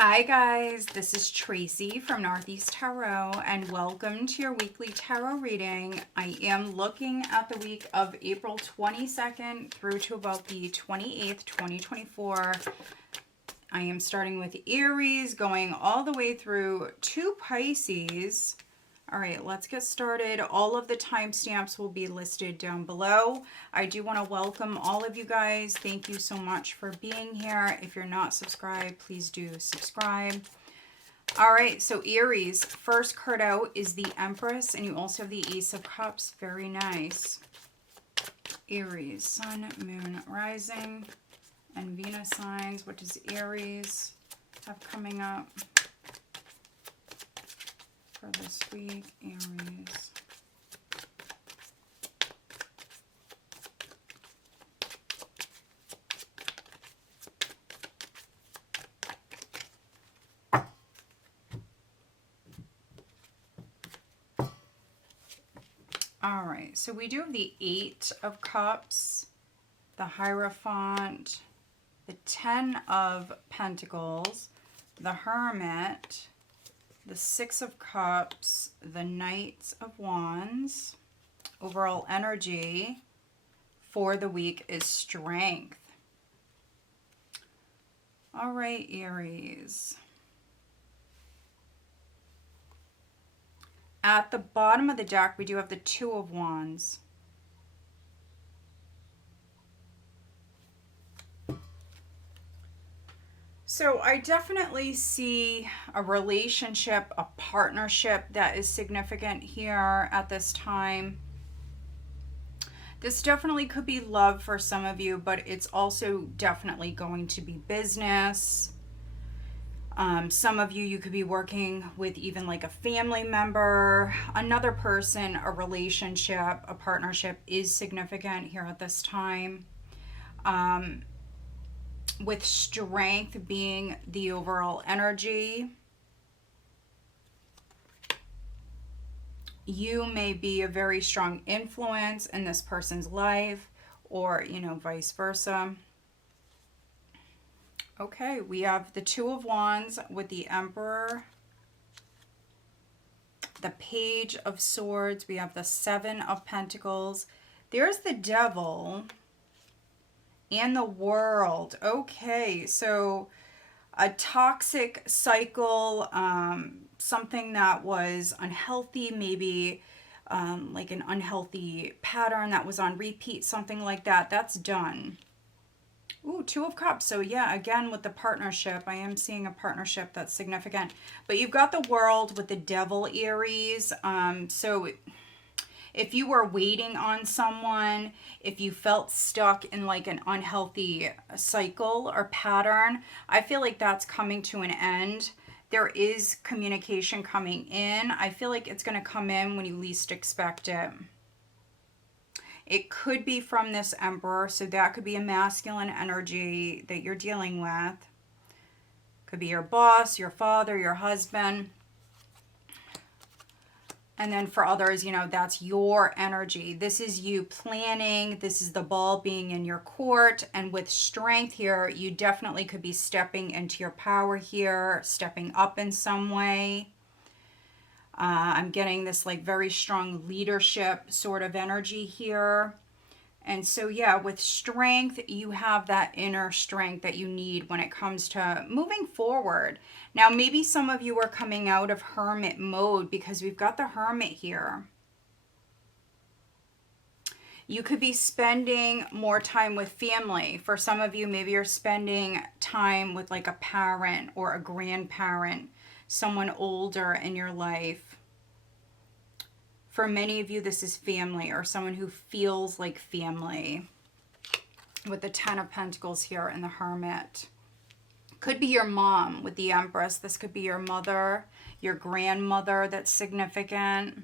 Hi guys, this is Tracy from Northeast Tarot and welcome to your weekly tarot reading. I am looking at the week of April 22nd through to about the 28th, 2024. I am starting with Aries, going all the way through to Pisces. All right, let's get started. All of the timestamps will be listed down below. I do want to welcome all of you guys. Thank you so much for being here. If you're not subscribed, please do subscribe. All right, so Aries, first card out is the Empress, and you also have the Ace of Cups. Very nice. Aries, Sun, Moon, Rising, and Venus signs. What does Aries have coming up for this week? Aries. All right, so we do have the Eight of Cups, the Hierophant, the Ten of Pentacles, the Hermit, the Six of Cups, the Knight of Wands. Overall energy for the week is strength. All right, Aries. At the bottom of the deck, we do have the Two of Wands. So I definitely see a relationship, a partnership that is significant here at this time. This definitely could be love for some of you, but it's also definitely going to be business. Some of you could be working with even like a family member, another person, a relationship, a partnership is significant here at this time. With strength being the overall energy. You may be a very strong influence in this person's life, or, you know, vice versa. Okay, we have the Two of Wands with the Emperor, the Page of Swords, we have the Seven of Pentacles, there's the Devil, and the World. Okay, so a toxic cycle, something that was unhealthy, maybe like an unhealthy pattern that was on repeat, something like that, that's done. Ooh, Two of Cups. So yeah, again, with the partnership, I am seeing a partnership that's significant. But you've got the World with the Devil, Aries. So if you were waiting on someone, if you felt stuck in like an unhealthy cycle or pattern, I feel like that's coming to an end. There is communication coming in. I feel like it's going to come in when you least expect it. It could be from this Emperor, so that could be a masculine energy that you're dealing with. Could be your boss, your father, your husband. And then for others, you know, that's your energy. This is you planning. This is the ball being in your court. And with strength here, you definitely could be stepping into your power here, stepping up in some way. I'm getting this like very strong leadership sort of energy here. And so, yeah, with strength, you have that inner strength that you need when it comes to moving forward. Now, maybe some of you are coming out of hermit mode because we've got the Hermit here. You could be spending more time with family. For some of you, maybe you're spending time with like a parent or a grandparent, someone older in your life. For many of you, this is family or someone who feels like family. With the Ten of Pentacles here and the Hermit. Could be your mom with the Empress. This could be your mother, your grandmother that's significant.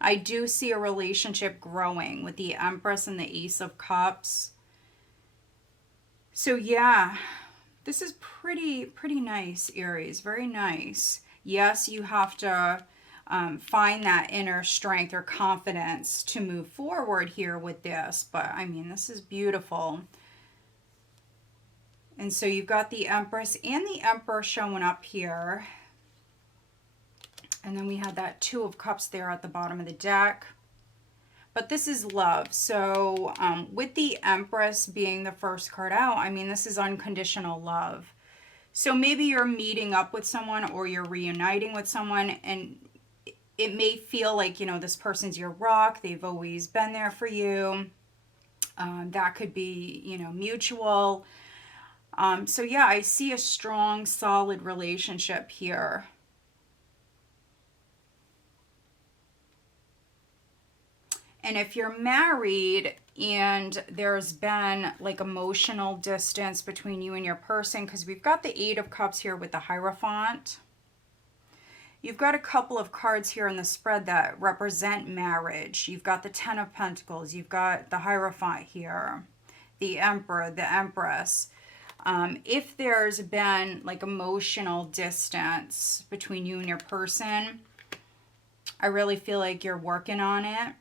I do see a relationship growing with the Empress and the Ace of Cups. So yeah, this is pretty nice, Aries. Very nice. Yes, you have to find that inner strength or confidence to move forward here with this. But I mean, this is beautiful. And so you've got the Empress and the Emperor showing up here. And then we had that Two of Cups there at the bottom of the deck. But this is love. So with the Empress being the first card out, I mean, this is unconditional love. So maybe you're meeting up with someone or you're reuniting with someone, and it may feel like, you know, this person's your rock. They've always been there for you. That could be, you know, mutual. So yeah, I see a strong, solid relationship here. And if you're married and there's been like emotional distance between you and your person, because we've got the Eight of Cups here with the Hierophant. You've got a couple of cards here in the spread that represent marriage. You've got the Ten of Pentacles. You've got the Hierophant here, the Emperor, the Empress. If there's been like emotional distance between you and your person, I really feel like you're working on it.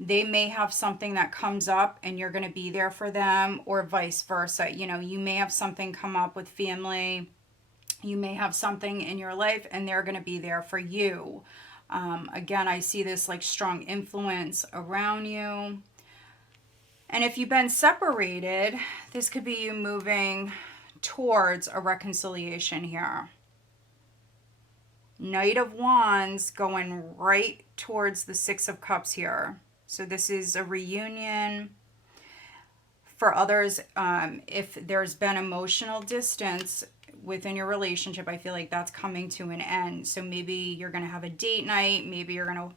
They may have something that comes up and you're going to be there for them, or vice versa. You know, you may have something come up with family. You may have something in your life and they're going to be there for you. Again, I see this like strong influence around you. And if you've been separated, this could be you moving towards a reconciliation here. Knight of Wands going right towards the Six of Cups here. So this is a reunion. For others, if there's been emotional distance within your relationship, I feel like that's coming to an end. So maybe you're going to have a date night. Maybe you're going to,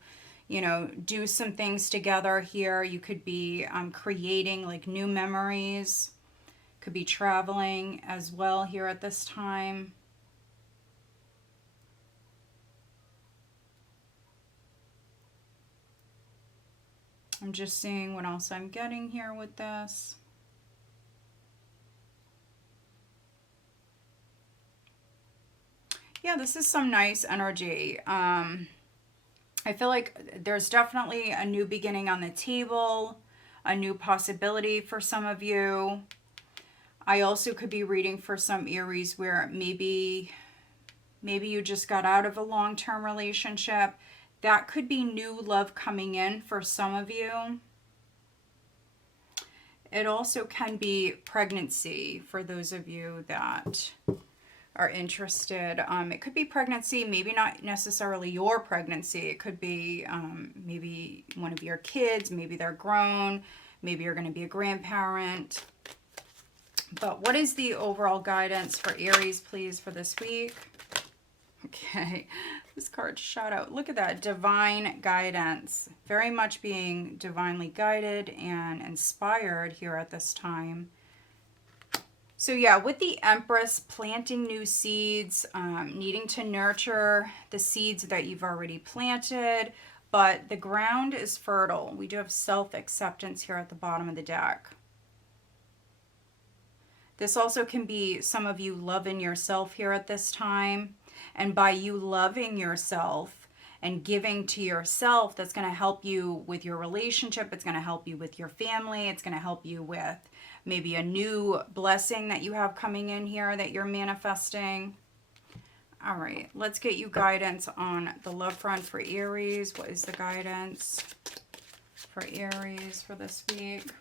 you know, do some things together here. You could be creating like new memories. Could be traveling as well here at this time. I'm just seeing what else I'm getting here with this. Yeah, this is some nice energy. I feel like there's definitely a new beginning on the table, a new possibility for some of you. I also could be reading for some Aries where maybe you just got out of a long-term relationship. That could be new love coming in for some of you. It also can be pregnancy for those of you that are interested. It could be pregnancy, maybe not necessarily your pregnancy. It could be maybe one of your kids, maybe they're grown, maybe you're going to be a grandparent. But what is the overall guidance for Aries, please, for this week? Okay, this card shot out. Look at that, divine guidance. Very much being divinely guided and inspired here at this time. So yeah, with the Empress, planting new seeds, needing to nurture the seeds that you've already planted, but the ground is fertile. We do have self-acceptance here at the bottom of the deck. This also can be some of you loving yourself here at this time. And by you loving yourself and giving to yourself, that's going to help you with your relationship. It's going to help you with your family. It's going to help you with maybe a new blessing that you have coming in here that you're manifesting. All right, let's get you guidance on the love front for Aries. What is the guidance for Aries for this week?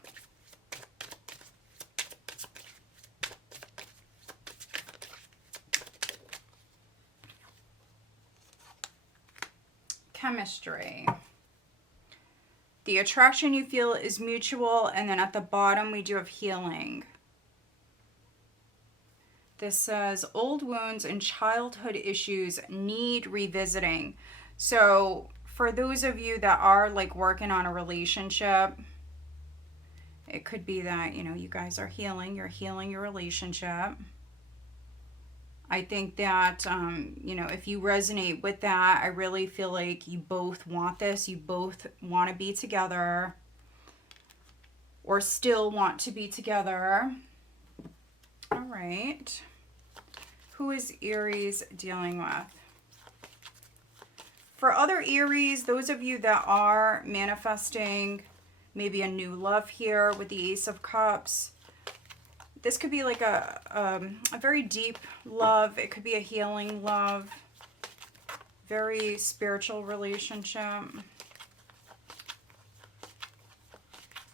Chemistry. The attraction you feel is mutual, and then at the bottom we do have healing. This says old wounds and childhood issues need revisiting. So for those of you that are like working on a relationship, it could be that, you know, you guys are healing, you're healing your relationship. I think that, you know, if you resonate with that, I really feel like you both want this. You both want to be together or still want to be together. All right. Who is Aries dealing with? For other Aries, those of you that are manifesting maybe a new love here with the Ace of Cups, This could be like a very deep love. It could be a healing love. Very spiritual relationship.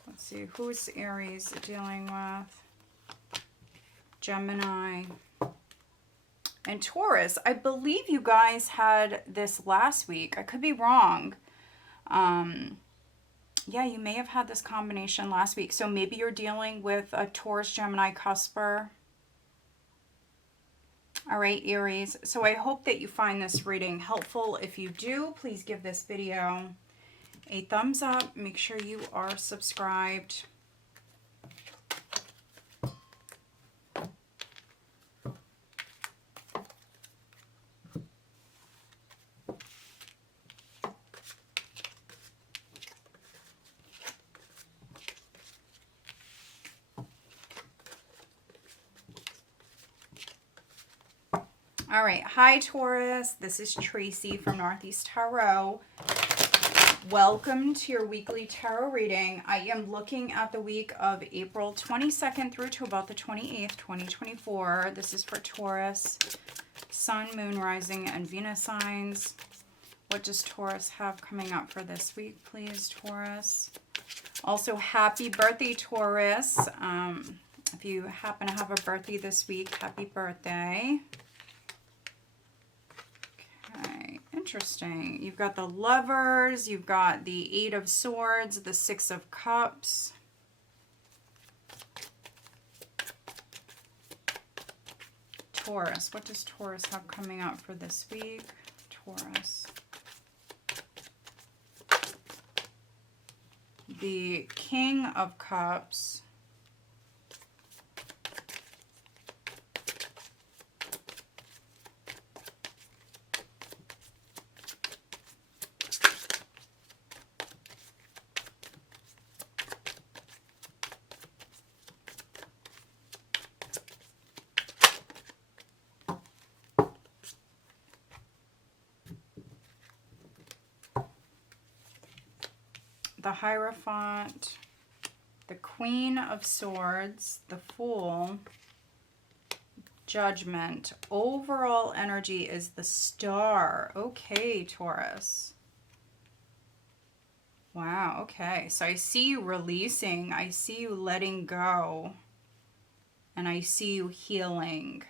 Let's see, who's Aries dealing with? Gemini. And Taurus. I believe you guys had this last week. I could be wrong. Yeah, you may have had this combination last week. So maybe you're dealing with a Taurus, Gemini, cusper. All right, Aries. So I hope that you find this reading helpful. If you do, please give this video a thumbs up. Make sure you are subscribed. All right, hi Taurus, this is Tracy from Northeast Tarot. Welcome to your weekly tarot reading. I am looking at the week of April 22nd through to about the 28th, 2024. This is for Taurus, Sun, Moon, Rising, and Venus signs. What does Taurus have coming up for this week, please, Taurus? Also, happy birthday, Taurus. If you happen to have a birthday this week, happy birthday. Okay, interesting. You've got the Lovers, you've got the Eight of Swords, the Six of Cups. Taurus, what does Taurus have coming up for this week? Taurus. The King of Cups. The Hierophant, the Queen of Swords, the Fool, Judgment. Overall energy is the Star. Okay, Taurus. Wow, okay. So I see you releasing. I see you letting go. And I see you healing.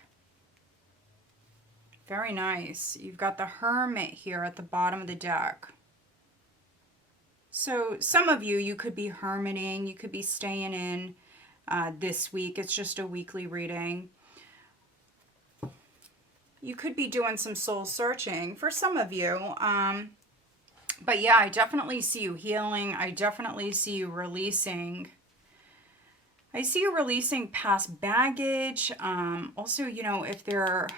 Very nice. You've got the Hermit here at the bottom of the deck. So some of you could be hermiting, you could be staying in this week. It's just a weekly reading. You could be doing some soul searching for some of you. But yeah, I definitely see you healing. I definitely see you releasing. I see you releasing past baggage. Also, you know, if there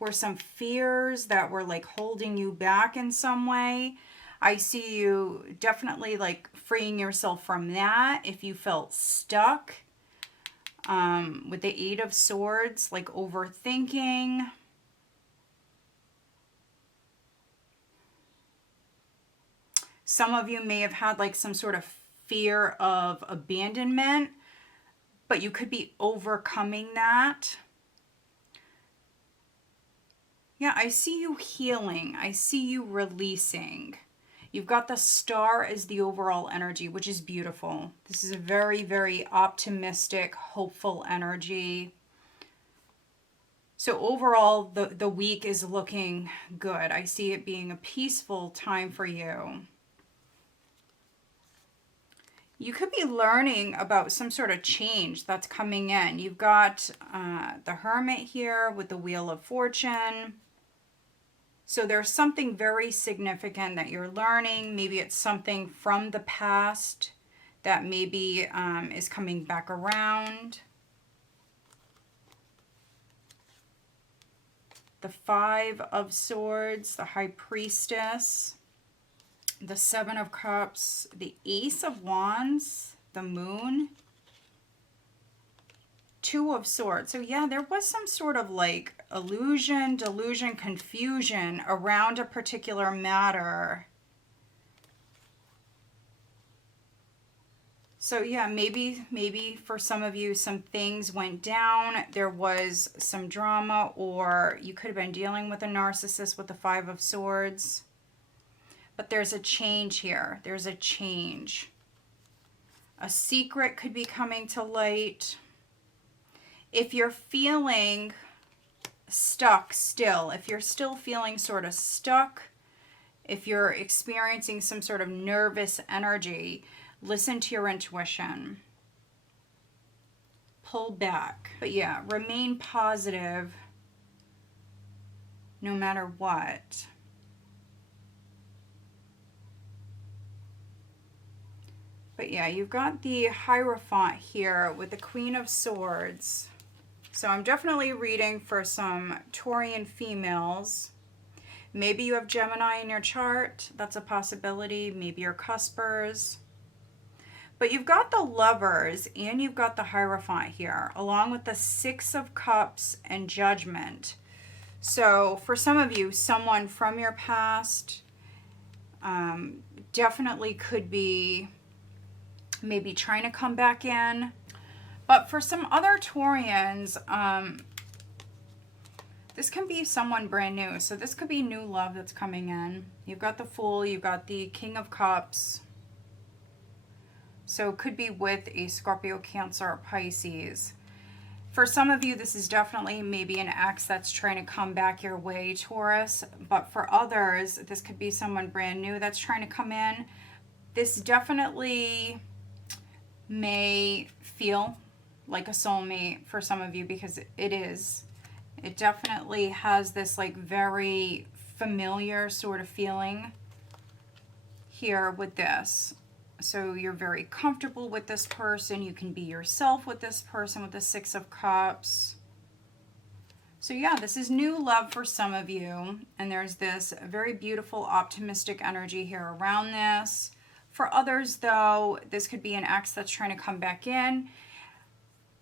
were some fears that were like holding you back in some way, I see you definitely like freeing yourself from that. If you felt stuck with the Eight of Swords, like overthinking. Some of you may have had like some sort of fear of abandonment, but you could be overcoming that. Yeah, I see you healing. I see you releasing. You've got the Star as the overall energy, which is beautiful. This is a very, very optimistic, hopeful energy. So overall, the week is looking good. I see it being a peaceful time for you. You could be learning about some sort of change that's coming in. You've got the Hermit here with the Wheel of Fortune. So there's something very significant that you're learning. Maybe it's something from the past that maybe is coming back around. The Five of Swords, the High Priestess, the Seven of Cups, the Ace of Wands, the Moon, Two of Swords. So yeah, there was some sort of like illusion, delusion, confusion around a particular matter. So yeah, maybe for some of you, some things went down. There was some drama, or you could have been dealing with a narcissist with the Five of Swords. But there's a change here. There's a change. A secret could be coming to light. If you're feeling stuck still, if you're still feeling sort of stuck, if you're experiencing some sort of nervous energy, listen to your intuition. Pull back. But yeah, remain positive no matter what. But yeah, you've got the Hierophant here with the Queen of Swords. So I'm definitely reading for some Taurian females. Maybe you have Gemini in your chart. That's a possibility. Maybe you're cuspers. But you've got the Lovers and you've got the Hierophant here, along with the Six of Cups and Judgment. So for some of you, someone from your past definitely could be maybe trying to come back in. But for some other Taurians, this can be someone brand new. So this could be new love that's coming in. You've got the Fool, you've got the King of Cups. So it could be with a Scorpio, Cancer, or Pisces. For some of you, this is definitely maybe an ex that's trying to come back your way, Taurus. But for others, this could be someone brand new that's trying to come in. This definitely may feel like a soulmate for some of you, because it is. It definitely has this like very familiar sort of feeling here with this. So you're very comfortable with this person. You can be yourself with this person with the Six of Cups. So yeah, this is new love for some of you. And there's this very beautiful, optimistic energy here around this. For others, though, this could be an ex that's trying to come back in.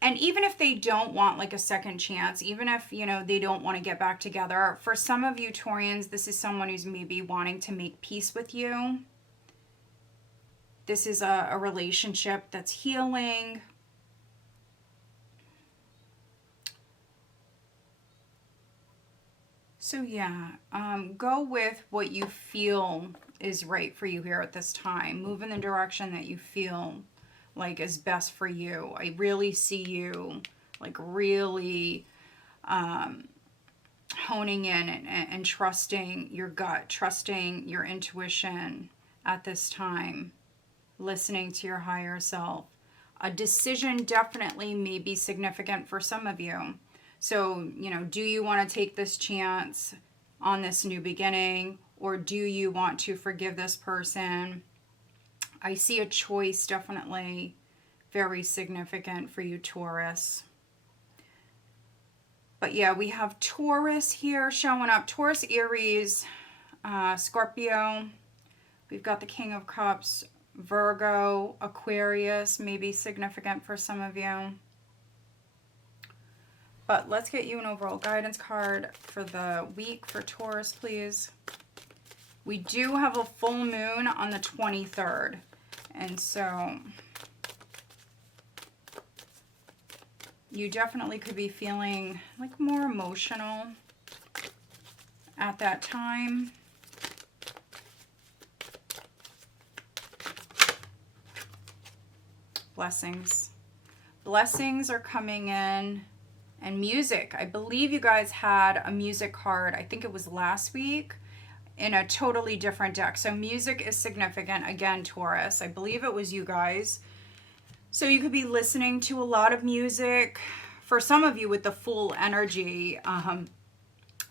And even if they don't want like a second chance, even if, you know, they don't want to get back together, for some of you Taurians, this is someone who's maybe wanting to make peace with you. This is a relationship that's healing. So yeah, go with what you feel is right for you here at this time. Move in the direction that you feel like is best for you. I really see you like really honing in and trusting your gut, trusting your intuition at this time, listening to your higher self. A decision definitely may be significant for some of you. So, you know, do you want to take this chance on this new beginning, or do you want to forgive this person? I see a choice definitely very significant for you, Taurus. But yeah, we have Taurus here showing up. Taurus, Aries, Scorpio. We've got the King of Cups, Virgo, Aquarius, maybe significant for some of you. But let's get you an overall guidance card for the week for Taurus, please. We do have a full moon on the 23rd. And so you definitely could be feeling like more emotional at that time. Blessings. Blessings are coming in. And music. I believe you guys had a music card, I think it was last week, in a totally different deck. So music is significant. Again, Taurus. I believe it was you guys. So you could be listening to a lot of music. For some of you with the full energy,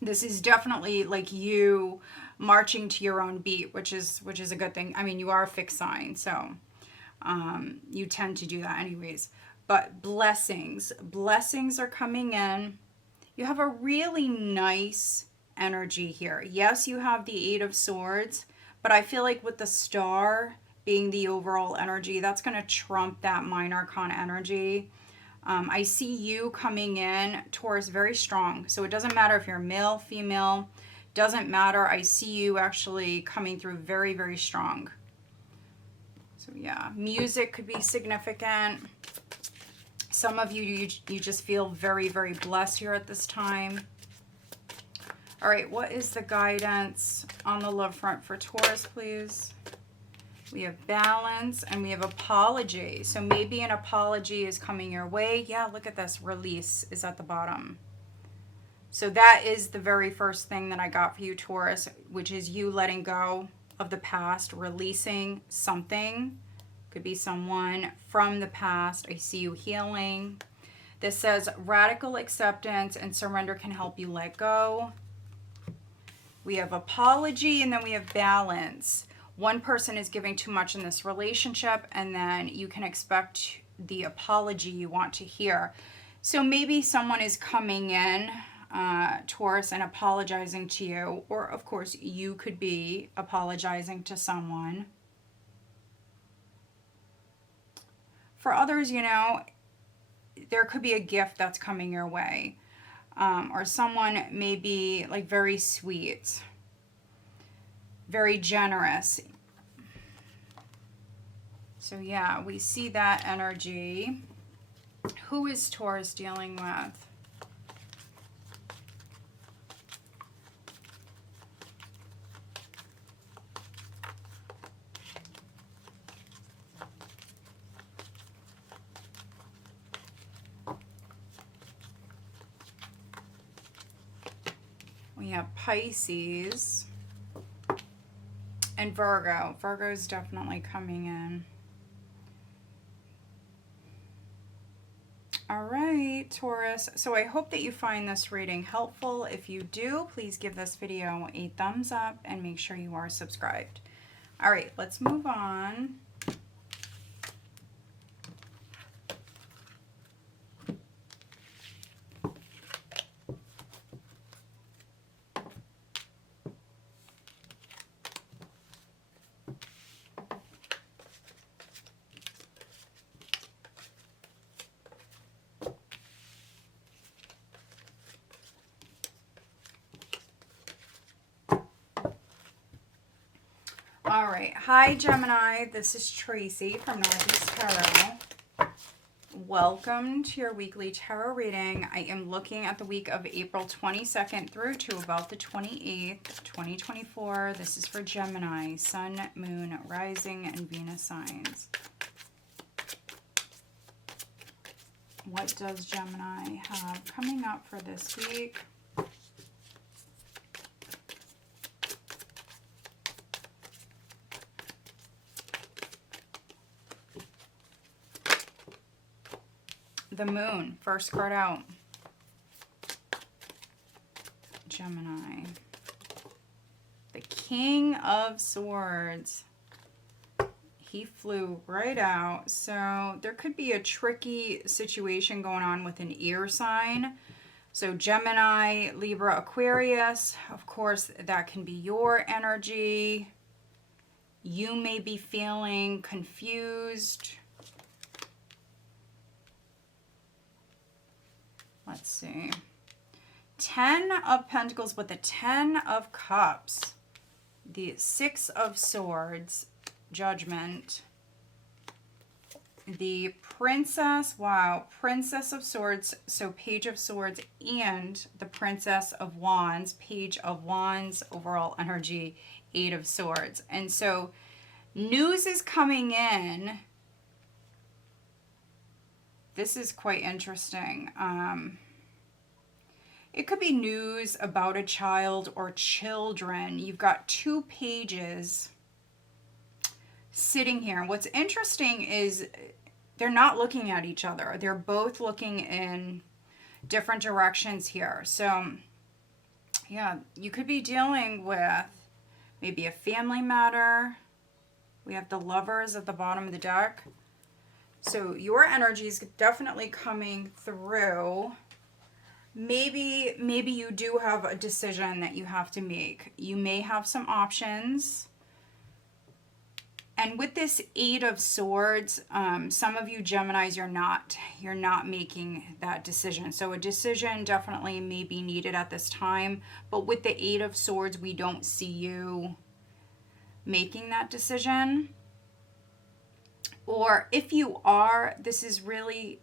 this is definitely like you marching to your own beat, which is a good thing. I mean, you are a fixed sign, so you tend to do that anyways. But blessings are coming in. You have a really nice energy here. Yes, you have the Eight of Swords, but I feel like with the Star being the overall energy, that's going to trump that Minor Arcana energy. I see you coming in, Taurus, very strong. So it doesn't matter if you're male, female, doesn't matter. I see you actually coming through very, very strong. So So yeah, music could be significant. Some of you, you just feel very, very blessed here at this time. All right, what is the guidance on the love front for Taurus, please? We have balance and we have apology. So maybe an apology is coming your way. Yeah, look at this. Release is at the bottom. So that is the very first thing that I got for you, Taurus, which is you letting go of the past, releasing something. Could be someone from the past. I see you healing. This says radical acceptance and surrender can help you let go. We have apology and then we have balance. One person is giving too much in this relationship and then you can expect the apology you want to hear. So maybe someone is coming in, Taurus, and apologizing to you, or of course you could be apologizing to someone. For others, you know, there could be a gift that's coming your way, or someone may be like very sweet, very generous. So yeah, we see that energy. Who is Taurus dealing with? We have Pisces and Virgo. Virgo is definitely coming in. All right, Taurus. So I hope that you find this reading helpful. If you do, please give this video a thumbs up and make sure you are subscribed. All right, let's move on. All right. Hi, Gemini. This is Tracy from Northeast Tarot. Welcome to your weekly tarot reading. I am looking at the week of April 22nd through to about the 28th, 2024. This is for Gemini, Sun, Moon, Rising, and Venus signs. What does Gemini have coming up for this week? The Moon, first card out. Gemini. The King of Swords. He flew right out. So there could be a tricky situation going on with an air sign. So Gemini, Libra, Aquarius. Of course, that can be your energy. You may be feeling confused. Let's see. 10 of Pentacles with the 10 of Cups. The 6 of Swords. Judgment. The Princess. Wow. Princess of Swords. So Page of Swords and the Princess of Wands. Page of Wands. Overall energy. 8 of Swords. And so news is coming in. This is quite interesting. It could be news about a child or children. You've got 2 pages sitting here. What's interesting is they're not looking at each other. They're both looking in different directions here. So, yeah, you could be dealing with maybe a family matter. We have the Lovers at the bottom of the deck. So your energy is definitely coming through. Maybe you do have a decision that you have to make. You may have some options. And with this 8 of Swords, some of you Geminis, you're not making that decision. So a decision definitely may be needed at this time. But with the 8 of Swords, we don't see you making that decision. Or if you are, this is really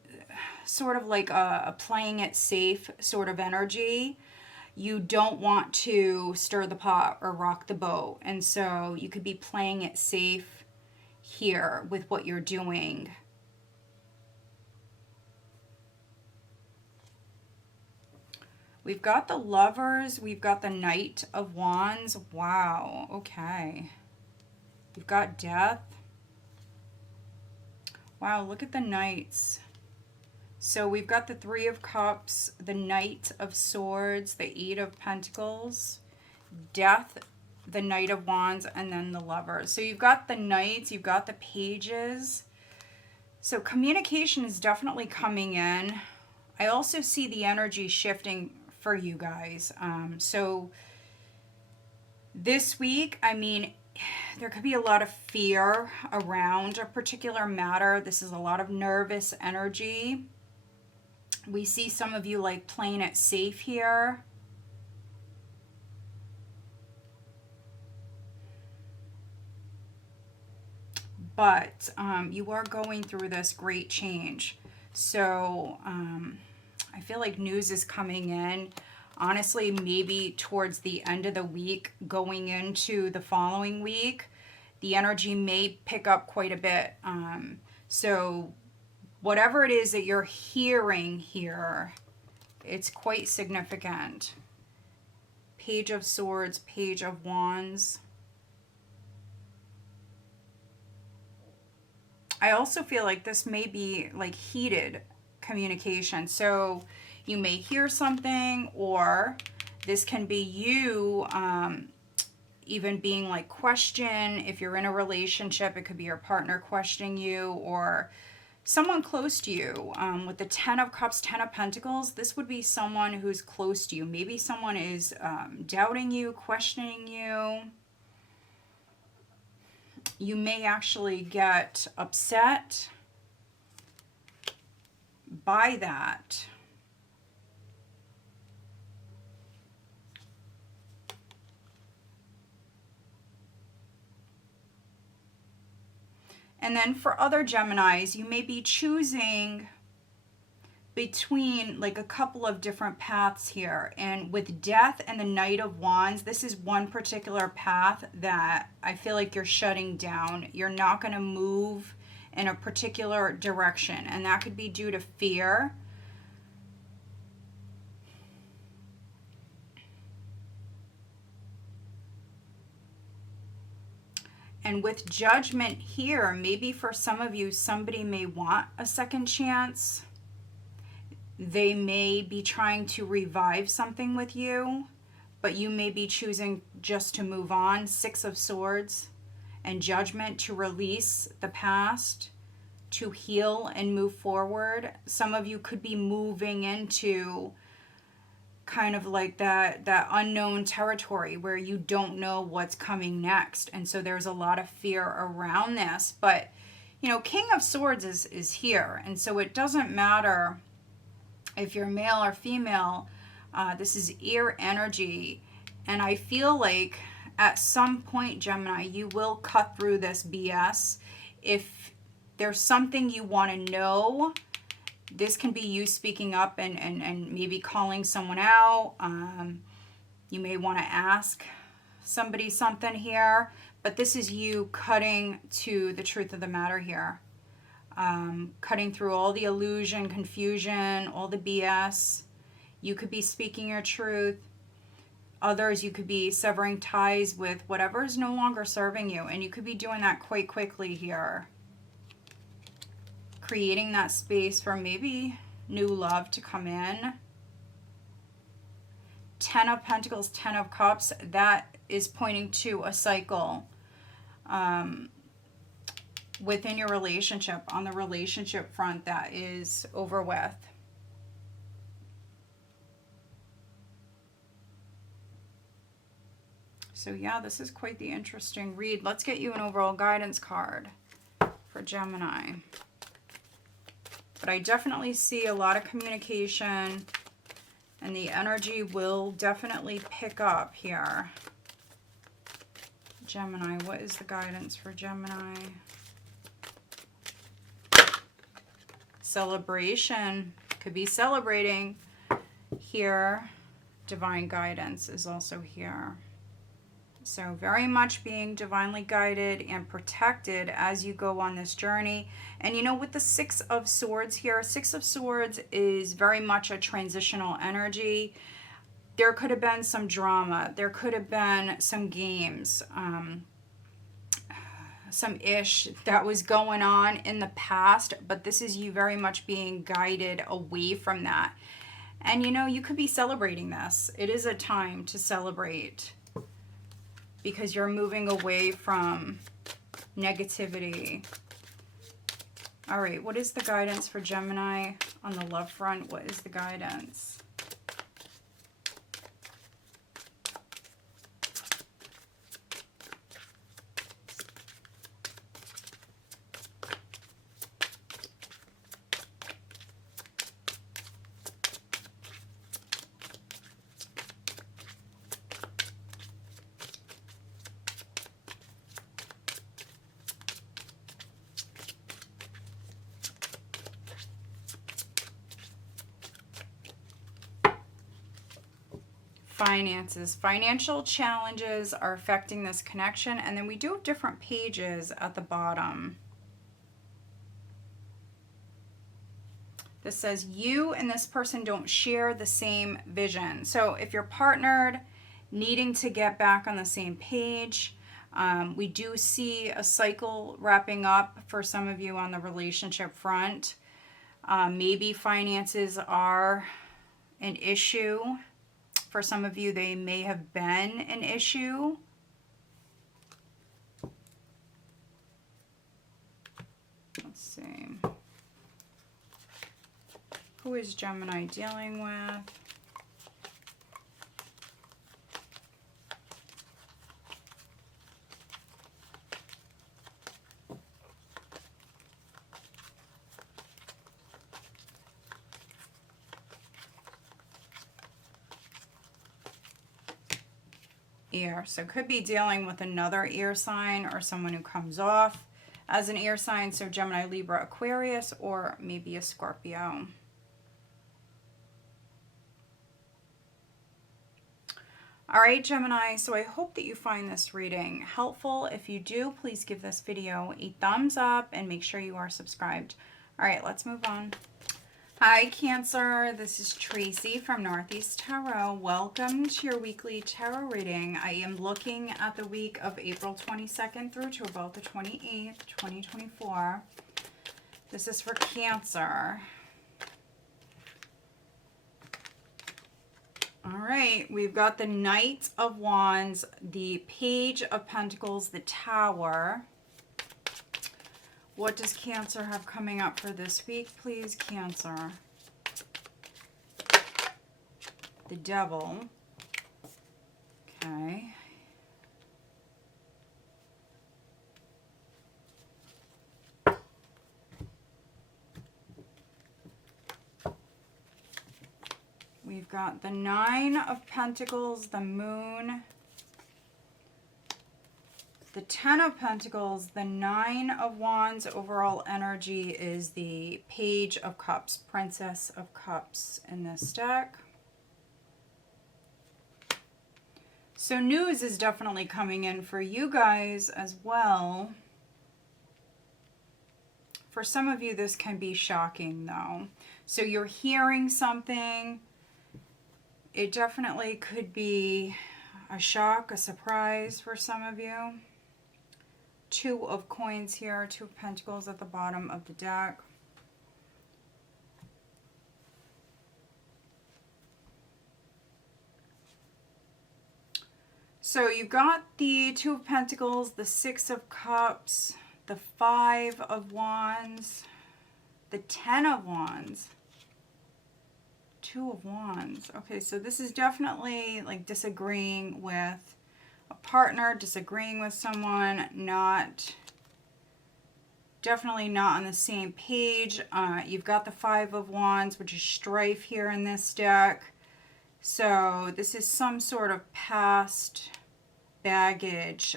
sort of like a playing it safe sort of energy. You don't want to stir the pot or rock the boat. And so you could be playing it safe here with what you're doing. We've got the Lovers. We've got the Knight of Wands. Wow. Okay. We've got Death. Wow, look at the Knights. So we've got the Three of Cups, the Knight of Swords, the Eight of Pentacles, Death, the Knight of Wands, and then the Lovers. So you've got the Knights, you've got the Pages. So communication is definitely coming in. I also see the energy shifting for you guys. So this week, I mean, there could be a lot of fear around a particular matter. This is a lot of nervous energy. We see some of you like playing it safe here. But you are going through this great change. So I feel like news is coming in. Honestly, maybe towards the end of the week, going into the following week, the energy may pick up quite a bit. So whatever it is that you're hearing here, it's quite significant. Page of Swords, Page of Wands. I also feel like this may be like heated communication. So you may hear something, or this can be you even being like questioned. If you're in a relationship, it could be your partner questioning you, or someone close to you. With the Ten of Cups, Ten of Pentacles, this would be someone who's close to you. Maybe someone is doubting you, questioning you. You may actually get upset by that. And then for other Geminis, you may be choosing between like a couple of different paths here. And with Death and the Knight of Wands, this is one particular path that I feel like you're shutting down. You're not going to move in a particular direction, and that could be due to fear. And with Judgment here, maybe for some of you, somebody may want a second chance. They may be trying to revive something with you, but you may be choosing just to move on. Six of Swords and Judgment, to release the past, to heal and move forward. Some of you could be moving into kind of like that unknown territory where you don't know what's coming next. And so there's a lot of fear around this. But, you know, King of Swords is here. And so it doesn't matter if you're male or female. This is air energy. And I feel like at some point, Gemini, you will cut through this BS. If there's something you want to know, this can be you speaking up and maybe calling someone out. You may want to ask somebody something here, but this is you cutting to the truth of the matter here. Cutting through all the illusion, confusion, all the BS. You could be speaking your truth. Others, you could be severing ties with whatever is no longer serving you, and you could be doing that quite quickly here. Creating that space for maybe new love to come in. Ten of Pentacles, Ten of Cups, that is pointing to a cycle within your relationship, on the relationship front, that is over with. So yeah, this is quite the interesting read. Let's get you an overall guidance card for Gemini. But I definitely see a lot of communication, and the energy will definitely pick up here. Gemini, what is the guidance for Gemini? celebration. Could be celebrating here. Divine guidance is also here. So very much being divinely guided and protected as you go on this journey. And you know, with the Six of Swords here, Six of Swords is very much a transitional energy. There could have been some drama. There could have been some games, some ish that was going on in the past. But this is you very much being guided away from that. And you know, you could be celebrating this. It is a time to celebrate, because you're moving away from negativity. All right, what is the guidance for Gemini on the love front? What is the guidance? Finances. Financial challenges are affecting this connection. And then we do have different pages at the bottom. This says you and this person don't share the same vision. So if you're partnered, needing to get back on the same page, we do see a cycle wrapping up for some of you on the relationship front. Maybe finances are an issue. For some of you, they may have been an issue. Let's see. Who is Gemini dealing with? Air. So could be dealing with another air sign or someone who comes off as an air sign. So Gemini, Libra, Aquarius, or maybe a Scorpio. All right, Gemini, so I hope that you find this reading helpful. If you do, please give this video a thumbs up and make sure you are subscribed. All right, let's move on. Hi, Cancer. This is Tracy from Northeast Tarot. Welcome to your weekly tarot reading. I am looking at the week of April 22nd through to about the 28th, 2024. This is for Cancer. All right, we've got the Knight of Wands, the Page of Pentacles, the Tower. What does Cancer have coming up for this week, please, Cancer? The Devil. Okay. We've got the Nine of Pentacles, the Moon, the Ten of Pentacles, the Nine of Wands. Overall energy is the Page of Cups, Princess of Cups in this deck. So news is definitely coming in for you guys as well. For some of you, this can be shocking though. So you're hearing something. It definitely could be a shock, a surprise for some of you. Two of Coins here, Two of Pentacles at the bottom of the deck. So you've got the Two of Pentacles, the Six of Cups, the Five of Wands, the Ten of Wands, Two of Wands. Okay, so this is definitely like disagreeing with a partner, disagreeing with someone, definitely not on the same page. You've got the Five of Wands, which is strife here in this deck. So this is some sort of past baggage,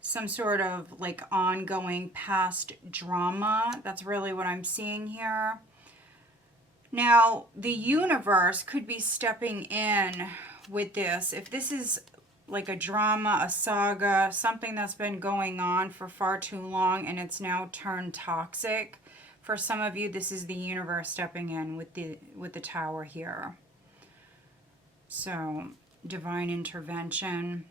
some sort of like ongoing past drama. That's really what I'm seeing here. Now, the universe could be stepping in with this. If this is like a drama, a saga, something that's been going on for far too long and it's now turned toxic, for some of you, this is the universe stepping in with the Tower here. So, divine intervention.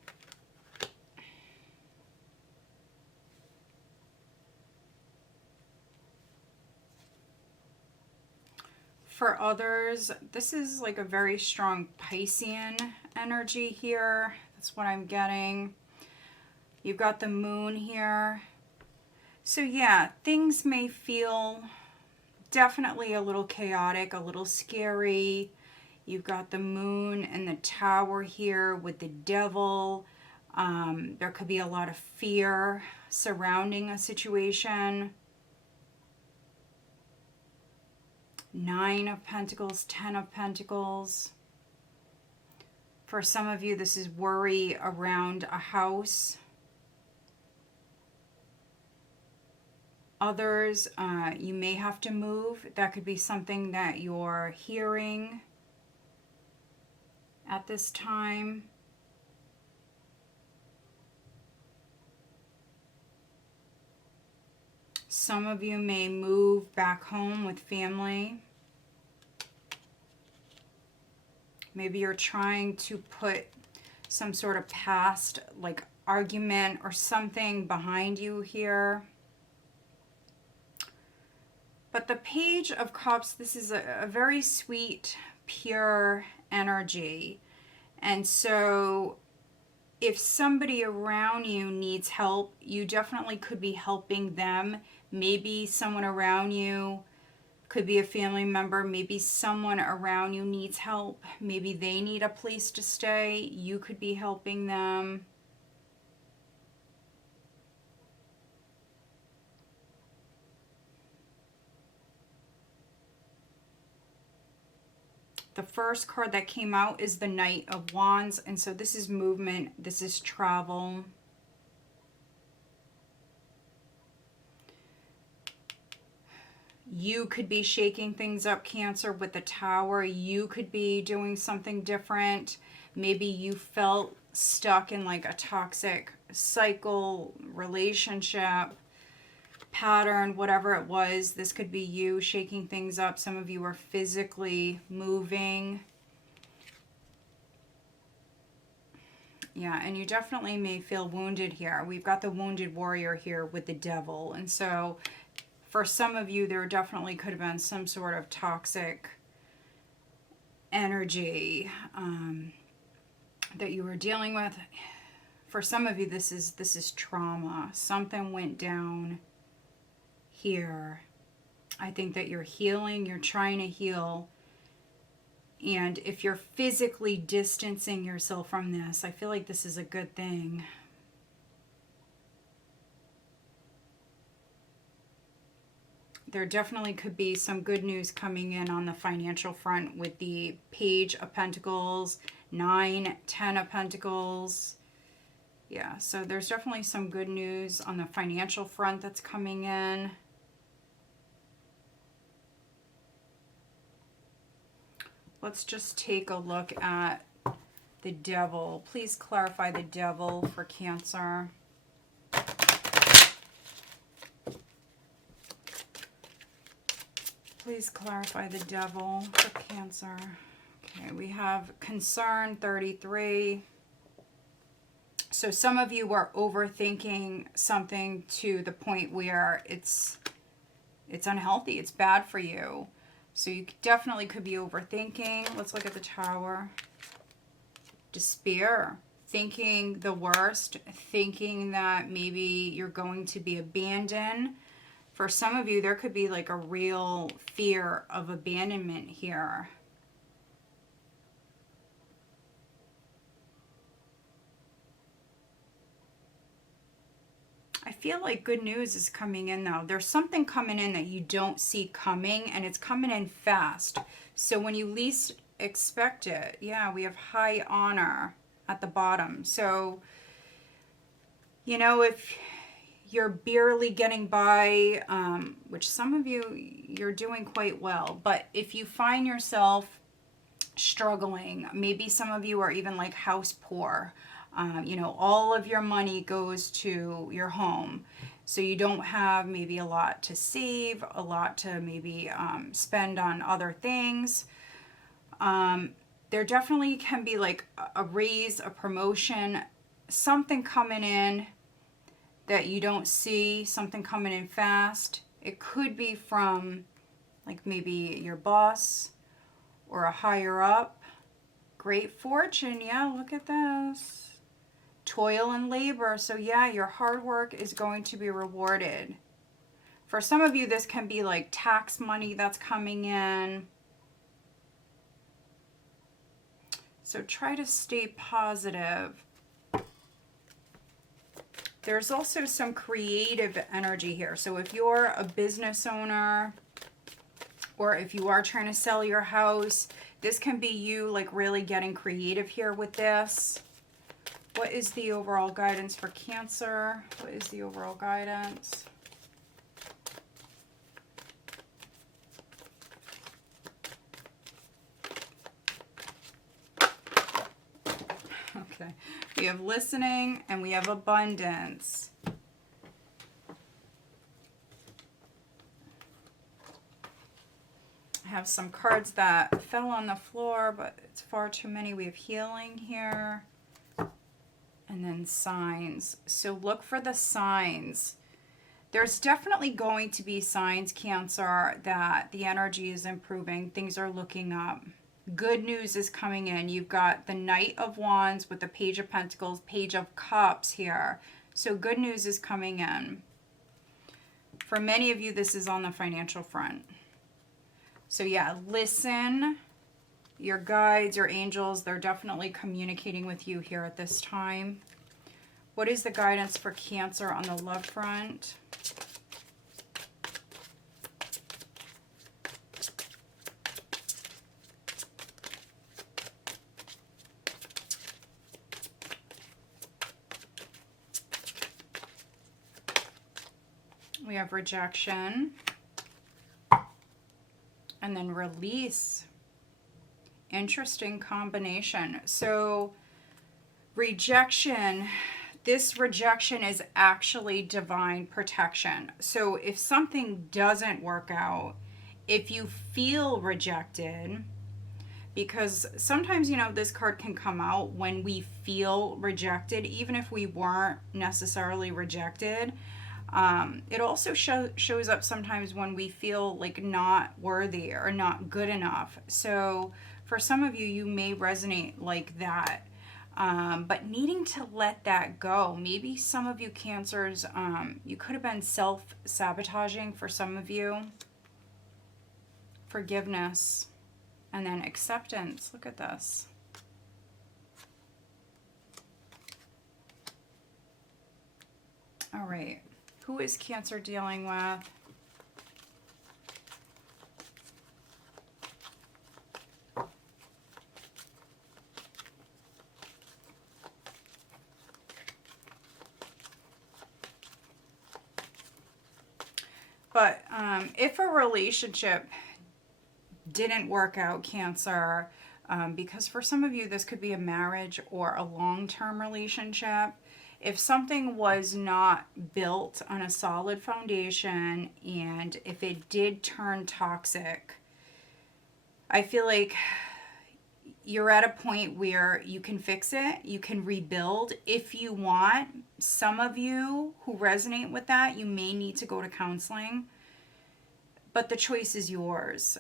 For others, this is like a very strong Piscean energy here. That's what I'm getting. You've got the moon here. So yeah, things may feel definitely a little chaotic, a little scary. You've got the moon and the Tower here with the devil. There could be a lot of fear surrounding a situation. 9 of Pentacles, 10 of Pentacles. For some of you, this is worry around a house. Others, you may have to move. That could be something that you're hearing at this time. Some of you may move back home with family. Maybe you're trying to put some sort of past, like argument or something behind you here. But the Page of Cups, this is a very sweet, pure energy. And so if somebody around you needs help, you definitely could be helping them. Maybe someone around you could be a family member. Maybe someone around you needs help. Maybe they need a place to stay. You could be helping them. The first card that came out is the Knight of Wands. And so this is movement. This is travel. You could be shaking things up, Cancer, with the Tower. You could be doing something different. Maybe you felt stuck in like a toxic cycle, relationship, pattern, whatever it was. This could be you shaking things up. Some of you are physically moving. Yeah, and you definitely may feel wounded here. We've got the wounded warrior here with the devil. And so for some of you, there definitely could have been some sort of toxic energy that you were dealing with. For some of you, this is trauma. Something went down here. I think that you're healing. You're trying to heal. And if you're physically distancing yourself from this, I feel like this is a good thing. There definitely could be some good news coming in on the financial front with the Page of Pentacles, 9, 10 of Pentacles. Yeah, so there's definitely some good news on the financial front that's coming in. Let's just take a look at the devil. Please clarify the devil for Cancer. Please clarify the devil for Cancer. Okay, we have concern 33. So some of you are overthinking something to the point where it's unhealthy. It's bad for you. So you definitely could be overthinking. Let's look at the Tower. Despair. Thinking the worst. Thinking that maybe you're going to be abandoned. For some of you, there could be like a real fear of abandonment here. I feel like good news is coming in though. There's something coming in that you don't see coming, and it's coming in fast. So when you least expect it, yeah, we have high honor at the bottom. So You know, if you're barely getting by, which some of you, you're doing quite well, but if you find yourself struggling, maybe some of you are even like house poor, you know, all of your money goes to your home. So you don't have maybe a lot to save, a lot to maybe spend on other things. There definitely can be like a raise, a promotion, something coming in that you don't see, something coming in fast. It could be from like maybe your boss or a higher up. Great fortune. Yeah, look at this. Toil and labor. So yeah, your hard work is going to be rewarded. For some of you, this can be like tax money that's coming in. So try to stay positive. There's also some creative energy here. So if you're a business owner, or if you are trying to sell your house, this can be you like really getting creative here with this. What is the overall guidance for Cancer? What is the overall guidance? Okay, we have listening and we have abundance. I have some cards that fell on the floor, but it's far too many. We have healing here. And then signs. So look for the signs. There's definitely going to be signs, Cancer, that the energy is improving. Things are looking up. Good news is coming in. You've got the Knight of Wands with the Page of Pentacles, Page of Cups here. So good news is coming in. For many of you, this is on the financial front. So yeah, listen. Your guides, your angels, they're definitely communicating with you here at this time. What is the guidance for Cancer on the love front? We have rejection. And then release. Interesting combination. So rejection, this rejection is actually divine protection. So if something doesn't work out, if you feel rejected, because sometimes, you know, this card can come out when we feel rejected, even if we weren't necessarily rejected. It also shows up sometimes when we feel like not worthy or not good enough. So for some of you, you may resonate like that, but needing to let that go. Maybe some of you Cancers, you could have been self-sabotaging for some of you. Forgiveness and then acceptance. Look at this. All right. Who is Cancer dealing with? But if a relationship didn't work out, Cancer, because for some of you, this could be a marriage or a long-term relationship. If something was not built on a solid foundation and if it did turn toxic, I feel like you're at a point where you can fix it, you can rebuild if you want. Some of you who resonate with that, you may need to go to counseling, but the choice is yours.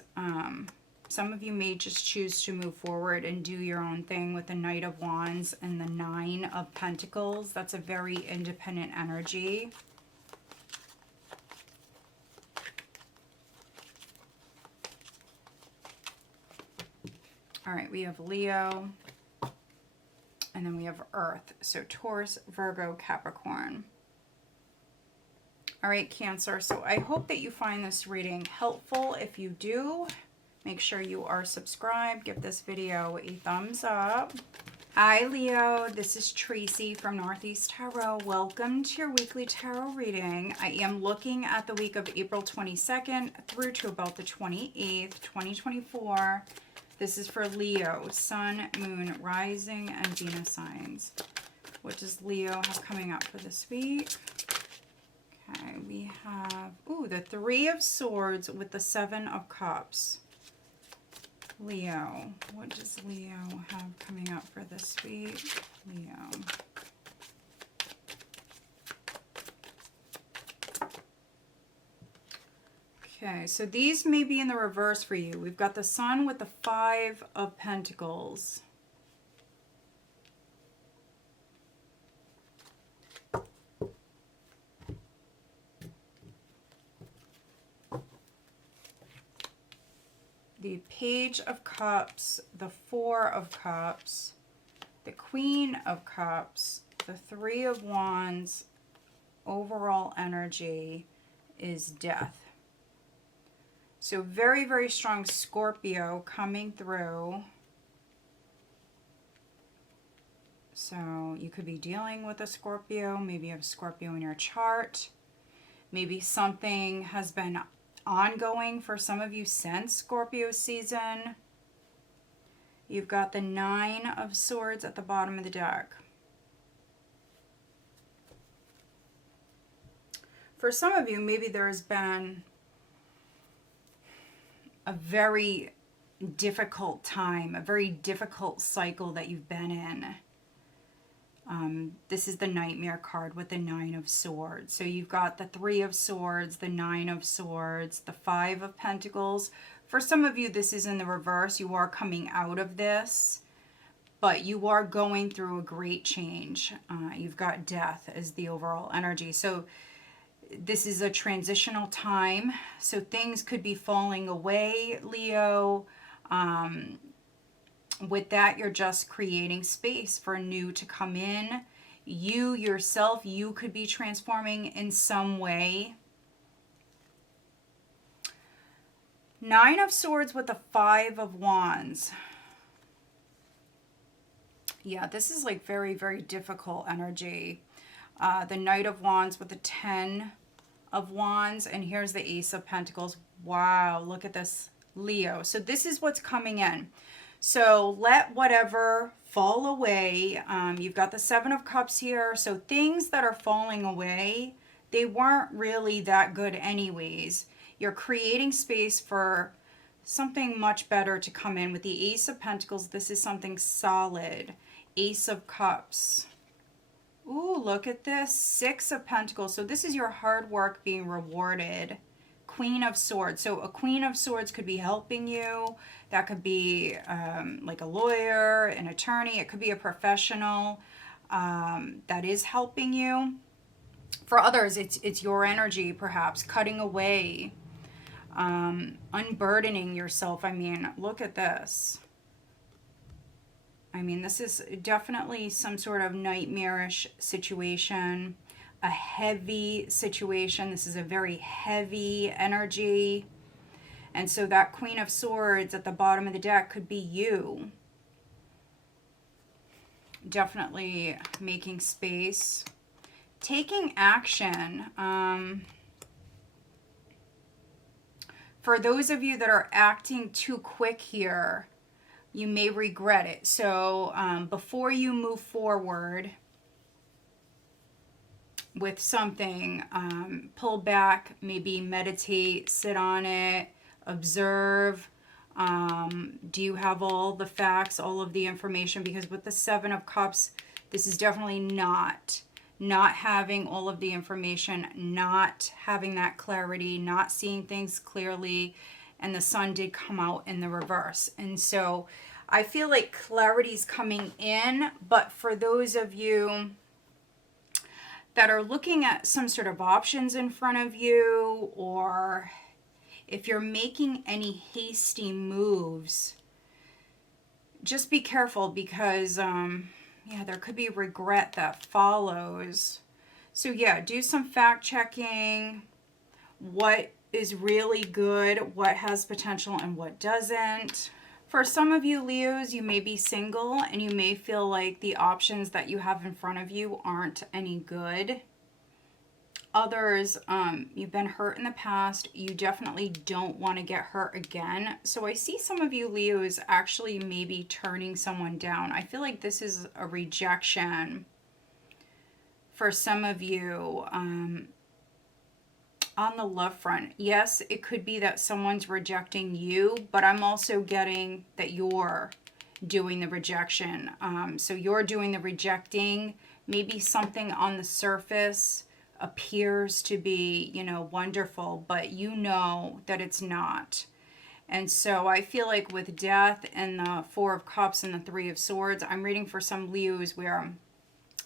Some of you may just choose to move forward and do your own thing with the Knight of Wands and the Nine of Pentacles. That's a very independent energy. All right, we have Leo, and then we have Earth. So Taurus, Virgo, Capricorn. All right, Cancer. So I hope that you find this reading helpful. If you do, make sure you are subscribed. Give this video a thumbs up. Hi Leo, this is Tracy from Northeast Tarot. Welcome to your weekly tarot reading. I am looking at the week of April 22nd through to about the 28th, 2024. This is for Leo, Sun, Moon, Rising, and Venus signs. What does Leo have coming up for this week? Okay, we have, the Three of Swords with the Seven of Cups. Leo, what does Leo have coming up for this week? Leo. Okay, so these may be in the reverse for you. We've got the Sun with the Five of Pentacles. The Page of Cups, the Four of Cups, the Queen of Cups, the Three of Wands. Overall energy is death. So very, very strong Scorpio coming through. So you could be dealing with a Scorpio. Maybe you have Scorpio in your chart. Maybe something has been ongoing for some of you since Scorpio season. You've got the Nine of Swords at the bottom of the deck. For some of you, maybe there has been a very difficult time, a very difficult cycle that you've been in. This is the Nightmare card with the Nine of Swords. So you've got the Three of Swords, the Nine of Swords, the Five of Pentacles. For some of you, this is in the reverse. You are coming out of this, but you are going through a great change. You've got death as the overall energy. So this is a transitional time. So things could be falling away, Leo. With that, you're just creating space for new to come in. You yourself, you could be transforming in some way. Nine of Swords with the Five of Wands. Yeah, this is like very, very difficult energy. The Knight of Wands with the Ten of Wands. And here's the Ace of Pentacles. Wow, look at this, Leo. So this is what's coming in. So let whatever fall away. You've got the Seven of Cups here. So things that are falling away, they weren't really that good anyways. You're creating space for something much better to come in. With the Ace of Pentacles, this is something solid. Ace of Cups. Ooh, look at this. Six of Pentacles. So this is your hard work being rewarded. Queen of Swords. So a Queen of Swords could be helping you. That could be like a lawyer, an attorney. It could be a professional that is helping you. For others, it's your energy, perhaps, cutting away, unburdening yourself. I mean, look at this. I mean, this is definitely some sort of nightmarish situation, a heavy situation. This is a very heavy energy. And so that Queen of Swords at the bottom of the deck could be you. Definitely making space. Taking action. For those of you that are acting too quick here, you may regret it. So before you move forward with something, pull back, maybe meditate, sit on it, observe. Do you have all the facts, all of the information? Because with the Seven of Cups, this is definitely not having all of the information, not having that clarity, not seeing things clearly. And the Sun did come out in the reverse. And so I feel like clarity's coming in, but for those of you that are looking at some sort of options in front of you, or if you're making any hasty moves, just be careful because, yeah, there could be regret that follows. So yeah, do some fact checking. What is really good, what has potential and what doesn't. For some of you Leos, you may be single and you may feel like the options that you have in front of you aren't any good. Others, you've been hurt in the past. You definitely don't want to get hurt again. So I see some of you Leos actually maybe turning someone down. I feel like this is a rejection for some of you. On the love front, yes, it could be that someone's rejecting you, but I'm also getting that you're doing the rejection. So you're doing the rejecting. Maybe something on the surface appears to be, you know, wonderful, but you know that it's not. And so I feel like with death and the Four of Cups and the Three of Swords, I'm reading for some Leos where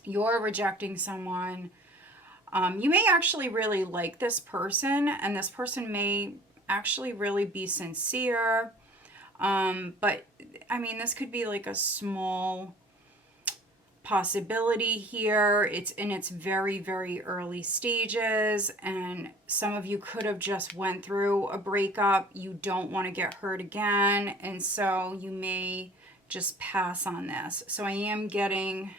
you're rejecting someone. You may actually really like this person, and this person may actually really be sincere. But, I mean, this could be like a small possibility here. It's in its very, very early stages, and some of you could have just went through a breakup. You don't want to get hurt again, and so you may just pass on this. So I am getting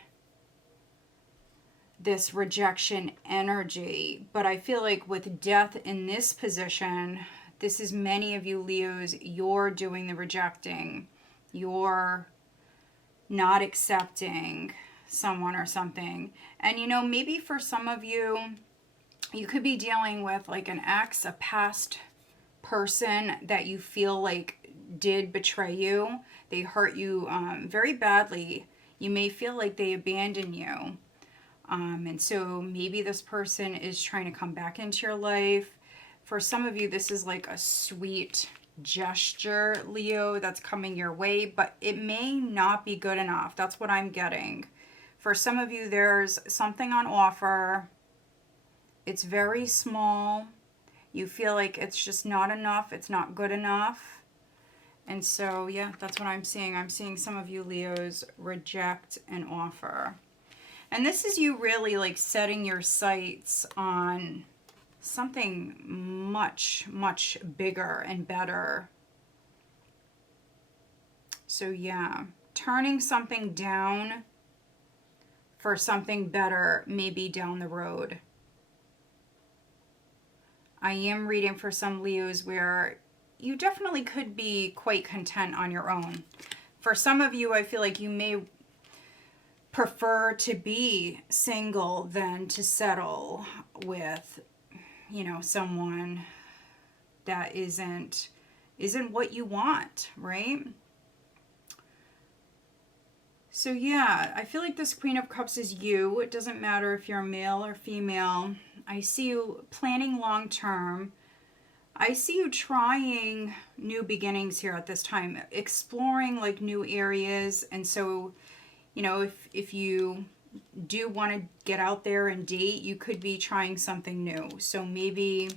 this rejection energy, but I feel like with death in this position, this is many of you Leos, you're doing the rejecting. You're not accepting someone or something. And you know, maybe for some of you, you could be dealing with like an ex, a past person that you feel like did betray you. They hurt you very badly. You may feel like they abandoned you. And so maybe this person is trying to come back into your life. For some of you, this is like a sweet gesture, Leo, that's coming your way, but it may not be good enough. That's what I'm getting. For some of you, there's something on offer. It's very small. You feel like it's just not enough. It's not good enough. And so, yeah, that's what I'm seeing. I'm seeing some of you Leos reject an offer. And this is you really like setting your sights on something much, much bigger and better. So yeah, turning something down for something better, maybe down the road. I am reading for some Leos where you definitely could be quite content on your own. For some of you, I feel like you may prefer to be single than to settle with, you know, someone that isn't what you want, right? So yeah, I feel like this Queen of Cups is you. It doesn't matter if you're male or female. I see you planning long term. I see you trying new beginnings here at this time, exploring like new areas. And so, you know, if you do want to get out there and date, you could be trying something new. So maybe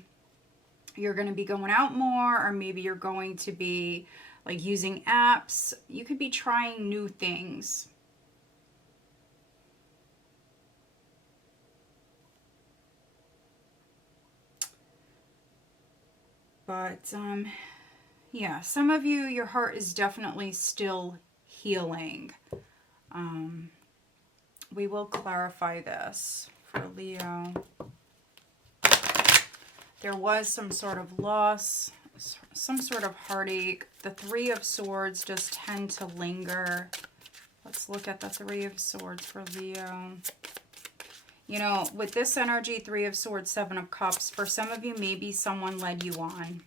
you're going to be going out more, or maybe you're going to be like using apps. You could be trying new things. But yeah, some of you, your heart is definitely still healing. We will clarify this for Leo. There was some sort of loss, some sort of heartache. The Three of Swords does tend to linger. Let's look at the Three of Swords for Leo. You know, with this energy, Three of Swords, Seven of Cups, for some of you, maybe someone led you on.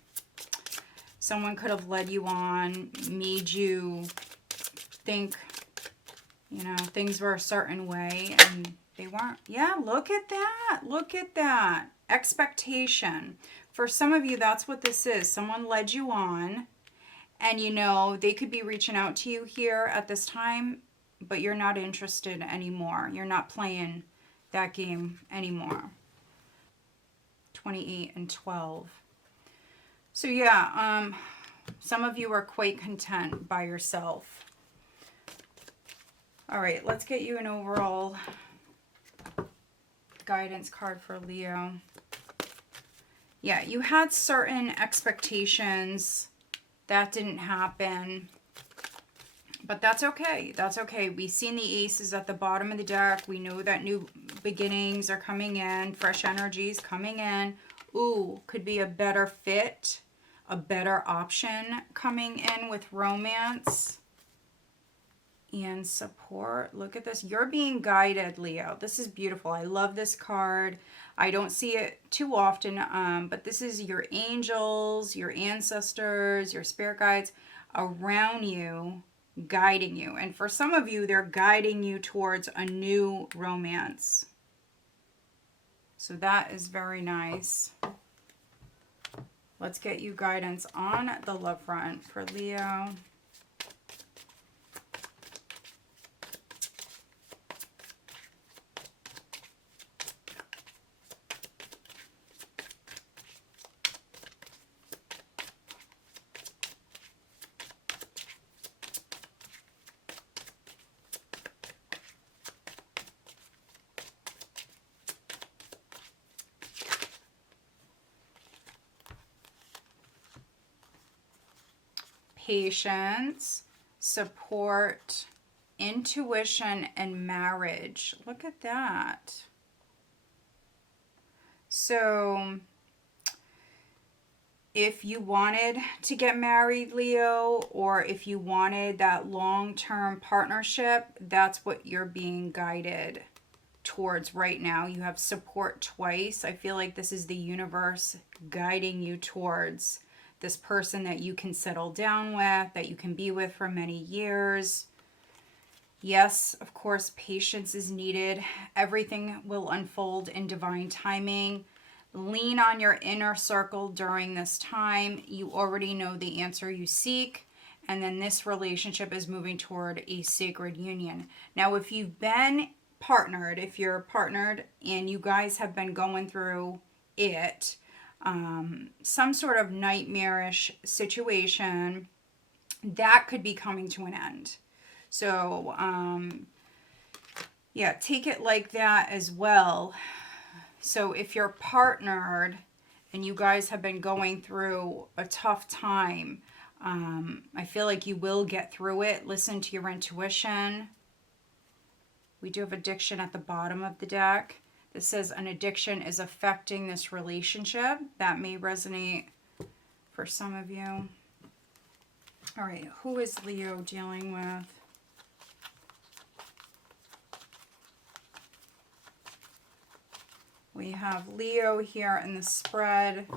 Someone could have led you on, made you think, you know, things were a certain way and they weren't. Yeah, look at that. Look at that. Expectation. For some of you, that's what this is. Someone led you on and, you know, they could be reaching out to you here at this time, but you're not interested anymore. You're not playing that game anymore. 28 and 12. So yeah, some of you are quite content by yourself. All right, let's get you an overall guidance card for Leo. Yeah, you had certain expectations that didn't happen. But that's okay. That's okay. We've seen the aces at the bottom of the deck. We know that new beginnings are coming in. Fresh energies coming in. Ooh, could be a better fit. A better option coming in with romance and support. Look at this. You're being guided, Leo. This is beautiful. I love this card. I don't see it too often, but this is your angels, your ancestors, your spirit guides around you, guiding you. And for some of you, they're guiding you towards a new romance. So that is very nice. Let's get you guidance on the love front for Leo. Patience, support, intuition, and marriage. Look at that. So if you wanted to get married, Leo, or if you wanted that long-term partnership, that's what you're being guided towards right now. You have support twice. I feel like this is the universe guiding you towards this person that you can settle down with, that you can be with for many years. Yes, of course, patience is needed. Everything will unfold in divine timing. Lean on your inner circle during this time. You already know the answer you seek. And then this relationship is moving toward a sacred union. Now, if you've been partnered, if you're partnered and you guys have been going through it, some sort of nightmarish situation, that could be coming to an end. So, yeah, take it like that as well. So if you're partnered and you guys have been going through a tough time, I feel like you will get through it. Listen to your intuition. We do have addiction at the bottom of the deck. This says an addiction is affecting this relationship. That may resonate for some of you. All right, who is Leo dealing with? We have Leo here in the spread.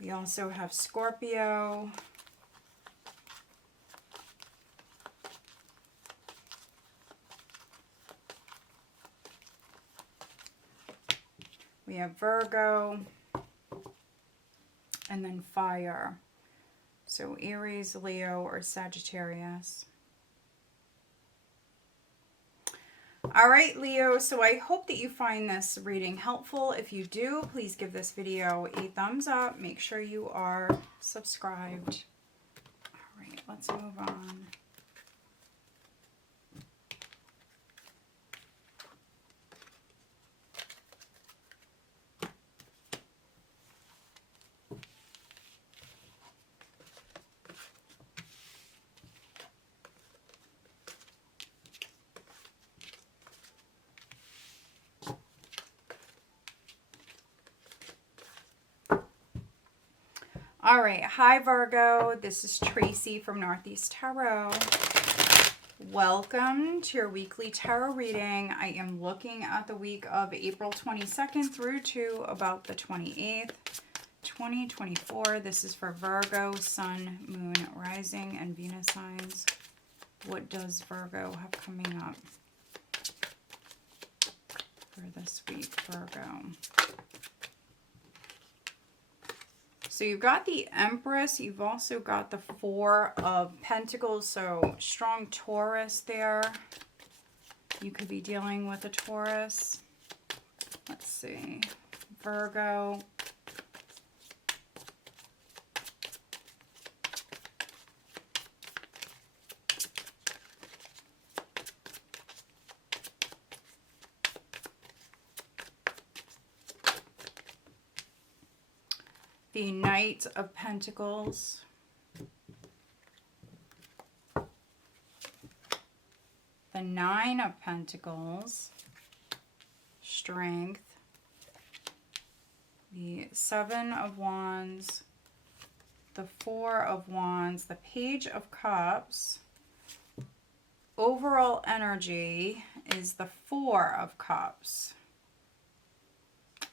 We also have Scorpio. We have Virgo, and then fire. So Aries, Leo, or Sagittarius. All right, Leo, so I hope that you find this reading helpful. If you do, please give this video a thumbs up. Make sure you are subscribed. All right, let's move on. All right, hi Virgo, this is Tracy from Northeast Tarot. Welcome to your weekly tarot reading. I am looking at the week of April 22nd through to about the 28th, 2024. This is for Virgo, Sun, Moon, Rising, and Venus signs. What does Virgo have coming up for this week, Virgo? So you've got the Empress, you've also got the Four of Pentacles, so strong Taurus there. You could be dealing with a Taurus. Let's see, Virgo. The Knight of Pentacles. the Nine of Pentacles, strength, the Seven of Wands, the Four of Wands, the Page of Cups. Overall energy is the Four of Cups.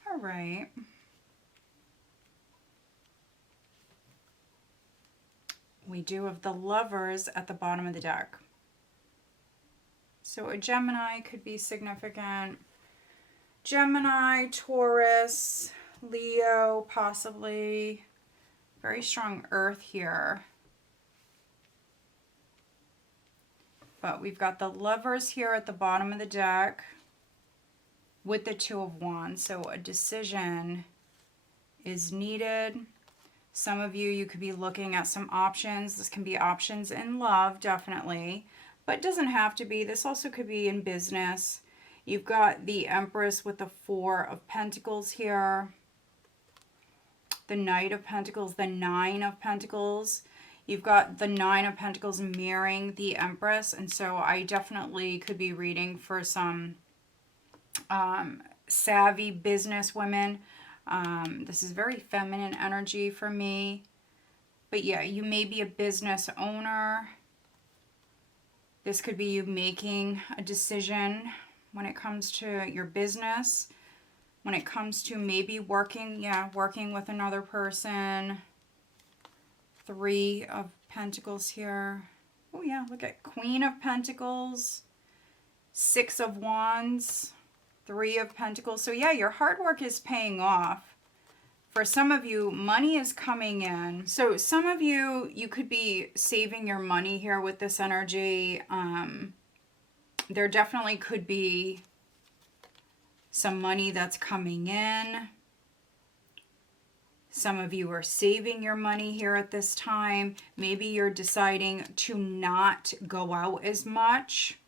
All right. We do have the Lovers at the bottom of the deck. So a Gemini could be significant. Gemini, Taurus, Leo, possibly. Very strong Earth here. But we've got the Lovers here at the bottom of the deck with the Two of Wands. So a decision is needed. Some of you could be looking at some options. This can be options in love, definitely. But it doesn't have to be. This also could be in business. You've got the Empress with the Four of Pentacles here. The Knight of Pentacles, the Nine of Pentacles. You've got the Nine of Pentacles mirroring the Empress. And so I definitely could be reading for some savvy business women. This is very feminine energy for me. But yeah, you may be a business owner. This could be you making a decision when it comes to your business. When it comes to maybe working with another person. Three of Pentacles here. Oh yeah, look at Queen of Pentacles. Six of Wands. Three of Pentacles. So yeah, your hard work is paying off. For some of you, money is coming in. So some of you could be saving your money here with this energy. There definitely could be some money that's coming in. Some of you are saving your money here at this time. Maybe you're deciding to not go out as much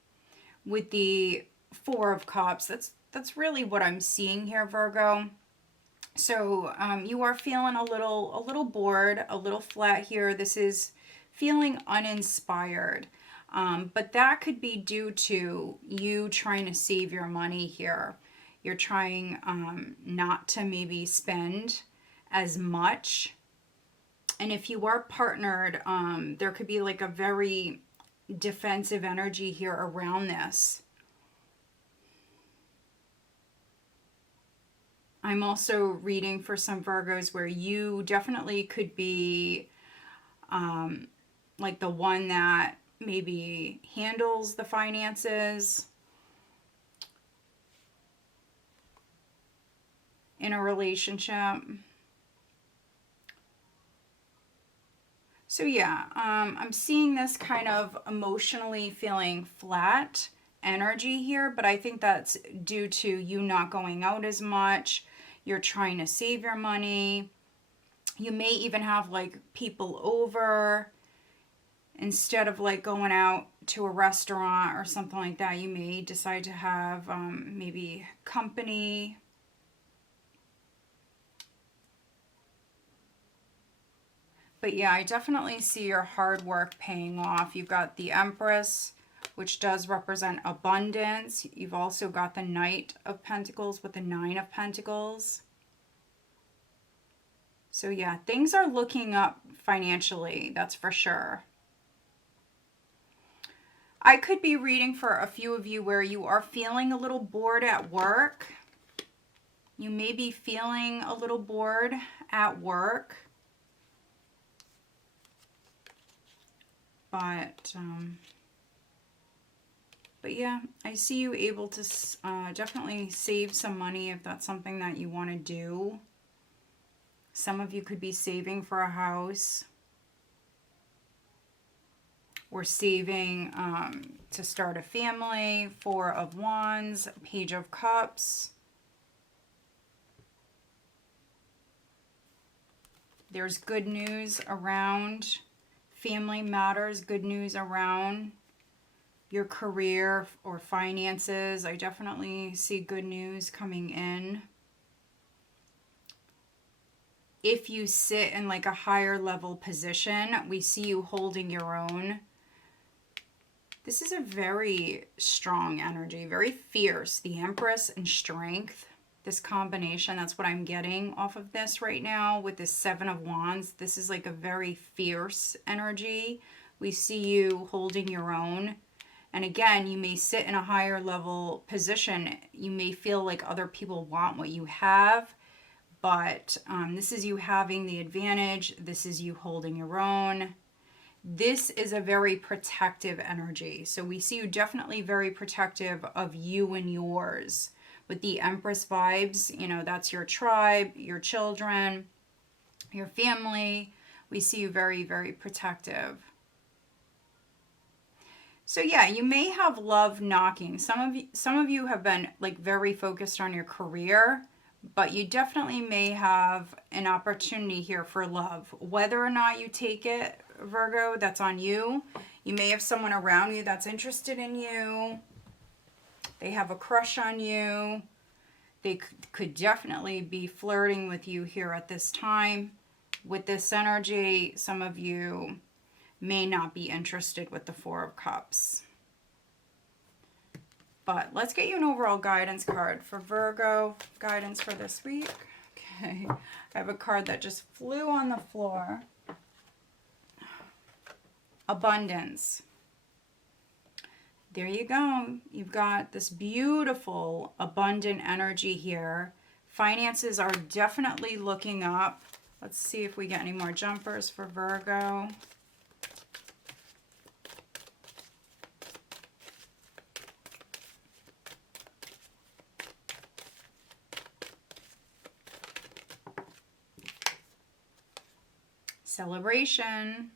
with the Four of Cups. That's really what I'm seeing here, Virgo. So you are feeling a little bored, a little flat here. This is feeling uninspired. But that could be due to you trying to save your money here. You're trying not to maybe spend as much. And if you are partnered, there could be like a very defensive energy here around this. I'm also reading for some Virgos where you definitely could be like the one that maybe handles the finances in a relationship. So yeah, I'm seeing this kind of emotionally feeling flat energy here, but I think that's due to you not going out as much. You're trying to save your money. You may even have like people over. Instead of like going out to a restaurant or something like that, you may decide to have maybe company. But yeah, I definitely see your hard work paying off. You've got the Empress, which does represent abundance. You've also got the Knight of Pentacles with the Nine of Pentacles. So yeah, things are looking up financially, that's for sure. I could be reading for a few of you where you are feeling a little bored at work. You may be feeling a little bored at work. But yeah, I see you able to definitely save some money if that's something that you want to do. Some of you could be saving for a house. Or saving to start a family. Four of Wands, Page of Cups. There's good news around family matters, good news around your career or finances. I definitely see good news coming in. If you sit in like a higher level position, we see you holding your own. This is a very strong energy, very fierce. The Empress and Strength, this combination, that's what I'm getting off of this right now with this Seven of Wands. This is like a very fierce energy. We see you holding your own. And again, you may sit in a higher level position. You may feel like other people want what you have, but this is you having the advantage. This is you holding your own. This is a very protective energy. So we see you definitely very protective of you and yours. With the Empress vibes, you know, that's your tribe, your children, your family. We see you very, very protective. So yeah, you may have love knocking. Some of you have been like very focused on your career, but you definitely may have an opportunity here for love. Whether or not you take it, Virgo, that's on you. You may have someone around you that's interested in you. They have a crush on you. They could definitely be flirting with you here at this time. With this energy, some of you may not be interested with the Four of Cups. But let's get you an overall guidance card for Virgo. Guidance for this week. Okay. I have a card that just flew on the floor. Abundance. There you go. You've got this beautiful, abundant energy here. Finances are definitely looking up. Let's see if we get any more jumpers for Virgo. Celebration.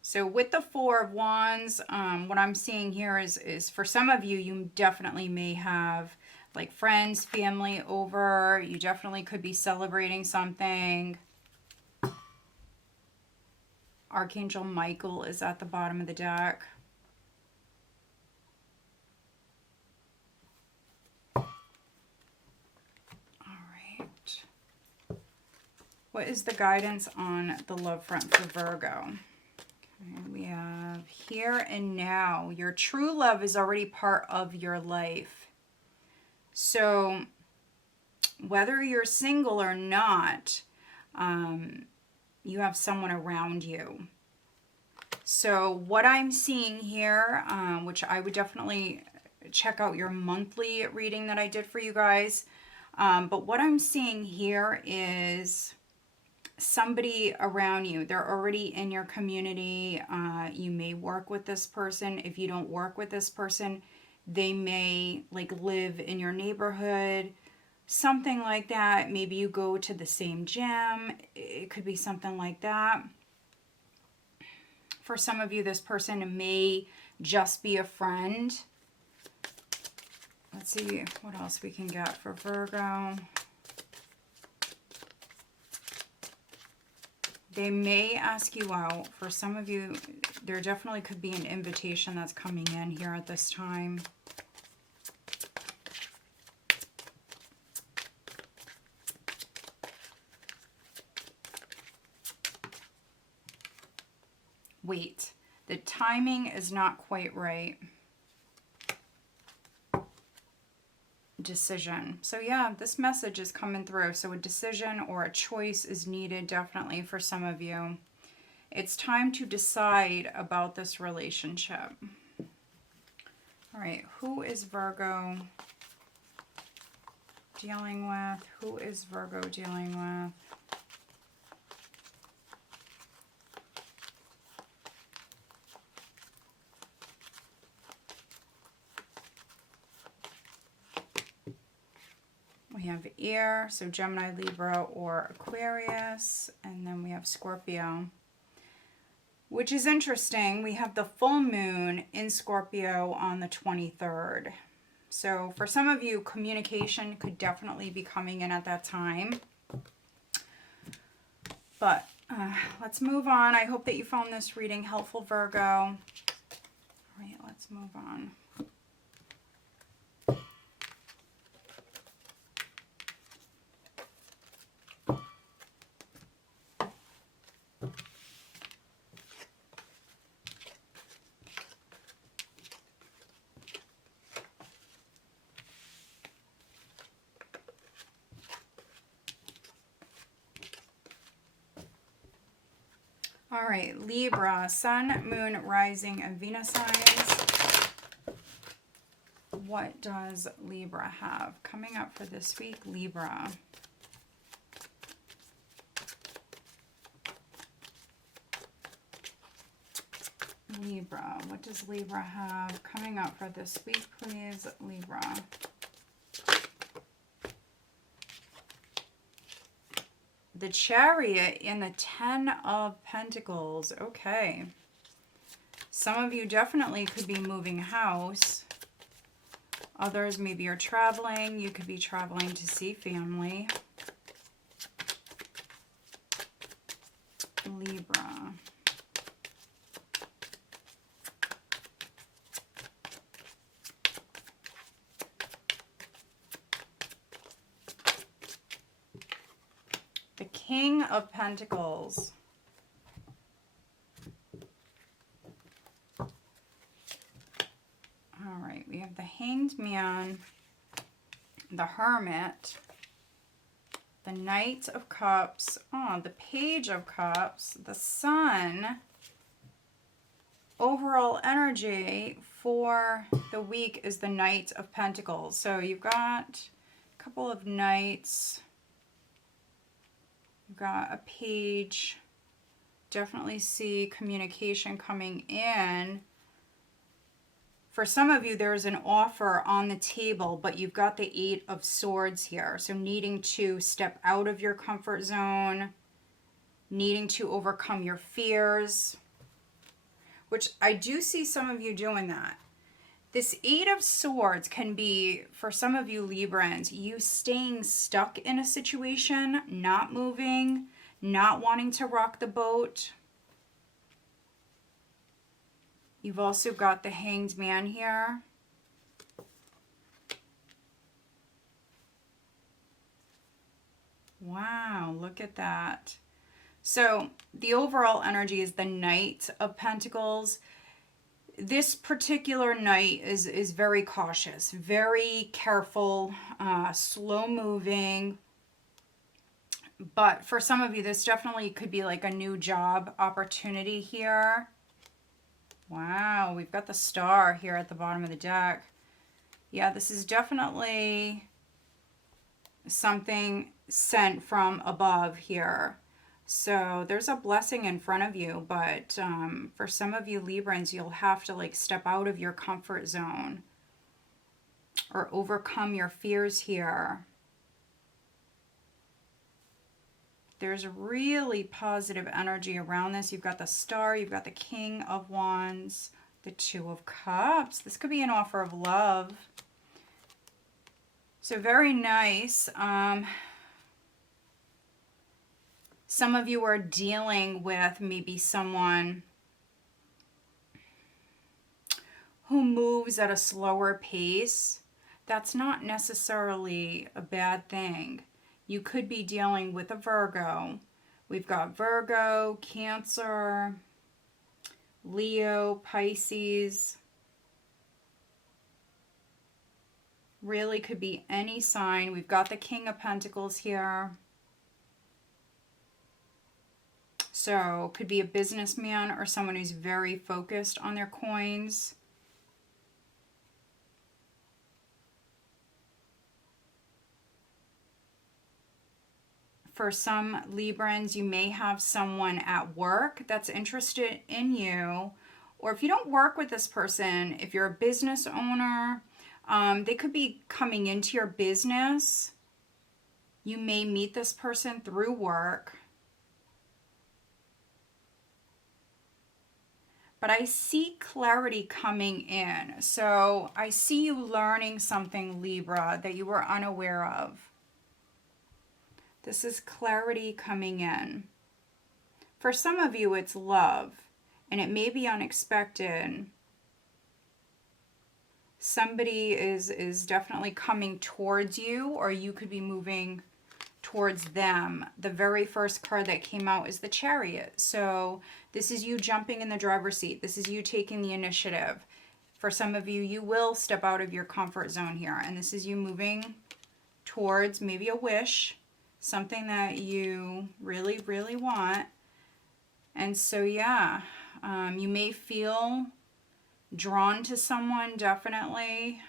So with the Four of Wands, what I'm seeing here is for some of you, you definitely may have like friends, family over. You definitely could be celebrating something. Archangel Michael is at the bottom of the deck. All right. What is the guidance on the love front for Virgo? We have here and now. Your true love is already part of your life. So whether you're single or not, you have someone around you. So what I'm seeing here, which I would definitely check out your monthly reading that I did for you guys. But what I'm seeing here is somebody around you. They're already in your community. You may work with this person. If you don't work with this person, they may like live in your neighborhood, something like that. Maybe you go to the same gym. It could be something like that. For some of you, this person may just be a friend. Let's see what else we can get for Virgo. They may ask you out. For some of you, there definitely could be an invitation that's coming in here at this time. Wait, the timing is not quite right. Decision. So yeah, this message is coming through. So a decision or a choice is needed definitely for some of you. It's time to decide about this relationship. All right, who is Virgo dealing with? Who is Virgo dealing with? We have air, so Gemini, Libra, or Aquarius. And then we have Scorpio, which is interesting. We have the full moon in Scorpio on the 23rd. So for some of you, communication could definitely be coming in at that time. But let's move on. I hope that you found this reading helpful, Virgo. All right, let's move on. All right, Libra, Sun, Moon, Rising, and Venus signs. What does Libra have coming up for this week, Libra? Libra, what does Libra have coming up for this week, please, Libra? The Chariot and the Ten of Pentacles. Okay. Some of you definitely could be moving house. Others maybe are traveling. You could be traveling to see family. Libra. The King of Pentacles. All right, we have the Hanged Man, the Hermit, the Knight of Cups, the Page of Cups, the Sun. Overall energy for the week is the Knight of Pentacles. So you've got a couple of Knights. You've got a Page. Definitely see communication coming in. For some of you, there's an offer on the table, but you've got the Eight of Swords here. So needing to step out of your comfort zone, needing to overcome your fears, which I do see some of you doing that. This Eight of Swords can be, for some of you Librans, you staying stuck in a situation, not moving, not wanting to rock the boat. You've also got the Hanged Man here. Wow, look at that. So the overall energy is the Knight of Pentacles. This particular knight is very cautious, very careful, slow moving. But for some of you, this definitely could be like a new job opportunity here. Wow, we've got the Star here at the bottom of the deck. Yeah, this is definitely something sent from above here. So there's a blessing in front of you, but for some of you Librans, you'll have to like step out of your comfort zone or overcome your fears here. There's really positive energy around this. You've got the Star, you've got the King of Wands, the Two of Cups. This could be an offer of love. So very nice. Some of you are dealing with maybe someone who moves at a slower pace. That's not necessarily a bad thing. You could be dealing with a Virgo. We've got Virgo, Cancer, Leo, Pisces. Really could be any sign. We've got the King of Pentacles here. So could be a businessman or someone who's very focused on their coins. For some Librans, you may have someone at work that's interested in you. Or if you don't work with this person, if you're a business owner, they could be coming into your business. You may meet this person through work. But I see clarity coming in. So I see you learning something, Libra, that you were unaware of. This is clarity coming in. For some of you, it's love, and it may be unexpected. Somebody is definitely coming towards you, or you could be moving towards them. The very first card that came out is the Chariot. So this is you jumping in the driver's seat. This is you taking the initiative. For some of you, you will step out of your comfort zone here, and this is you moving towards maybe a wish, something that you really, really want. And so, yeah, you may feel drawn to someone, definitely.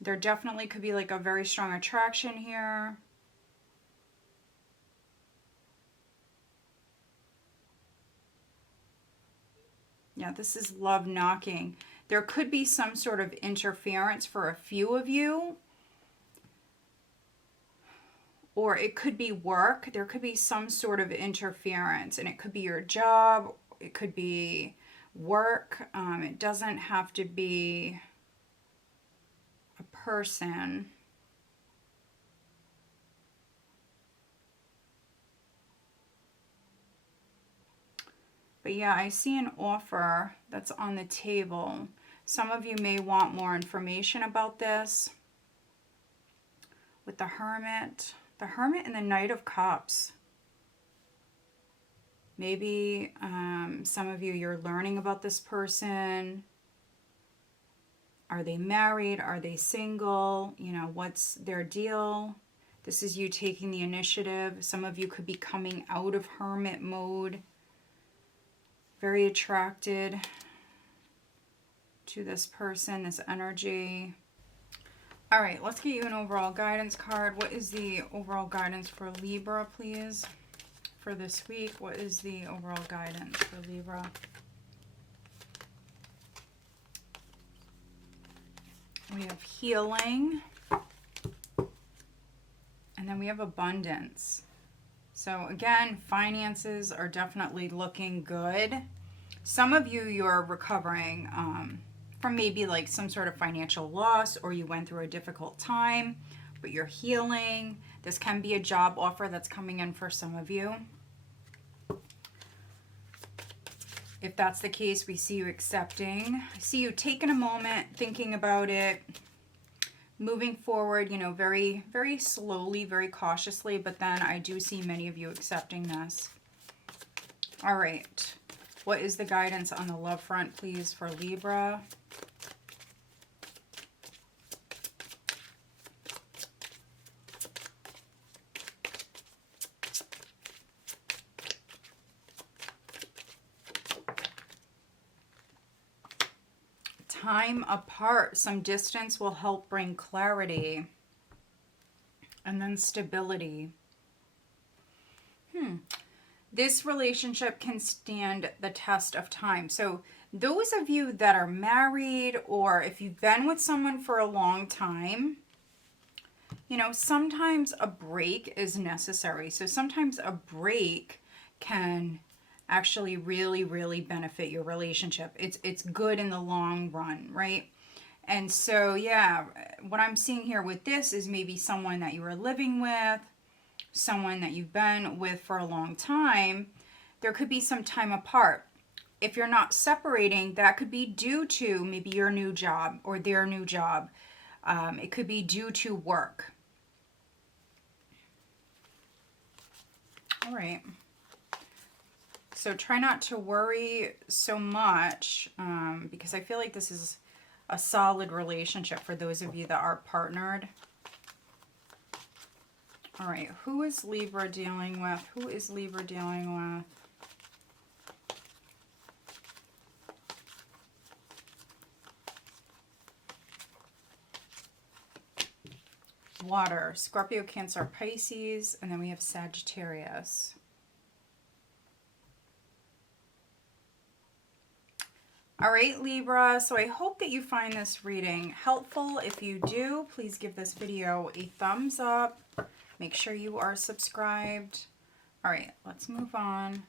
There definitely could be like a very strong attraction here. Yeah, this is love knocking. There could be some sort of interference for a few of you. Or it could be work. There could be some sort of interference. And it could be your job. It could be work. It doesn't have to be a person. But yeah, I see an offer that's on the table. Some of you may want more information about this. With the Hermit and the Knight of Cups. Maybe some of you, you're learning about this person. Are they married? Are they single? You know, what's their deal? This is you taking the initiative. Some of you could be coming out of hermit mode. Very attracted to this person, this energy. All right, let's get you an overall guidance card. What is the overall guidance for Libra, please? For this week, what is the overall guidance for Libra? We have healing. And then we have abundance. So again, finances are definitely looking good. Some of you, you're recovering from maybe like some sort of financial loss, or you went through a difficult time, but you're healing. This can be a job offer that's coming in for some of you. If that's the case, we see you accepting. I see you taking a moment, thinking about it, moving forward, you know, very, very slowly, very cautiously, but then I do see many of you accepting this. All right. What is the guidance on the love front, please, for Libra? Time apart. Some distance will help bring clarity. And then stability. This relationship can stand the test of time. So those of you that are married, or if you've been with someone for a long time, you know, sometimes a break is necessary. So sometimes a break can actually really, really benefit your relationship. It's good in the long run, right? And so, yeah, what I'm seeing here with this is maybe someone that you were living with, someone that you've been with for a long time. There could be some time apart. If you're not separating, that could be due to maybe your new job or their new job. It could be due to work. All right. So try not to worry so much because I feel like this is a solid relationship for those of you that are partnered. All right, who is Libra dealing with? Who is Libra dealing with? Water, Scorpio, Cancer, Pisces, and then we have Sagittarius. All right, Libra, so I hope that you find this reading helpful. If you do, please give this video a thumbs up. Make sure you are subscribed. All right, let's move on.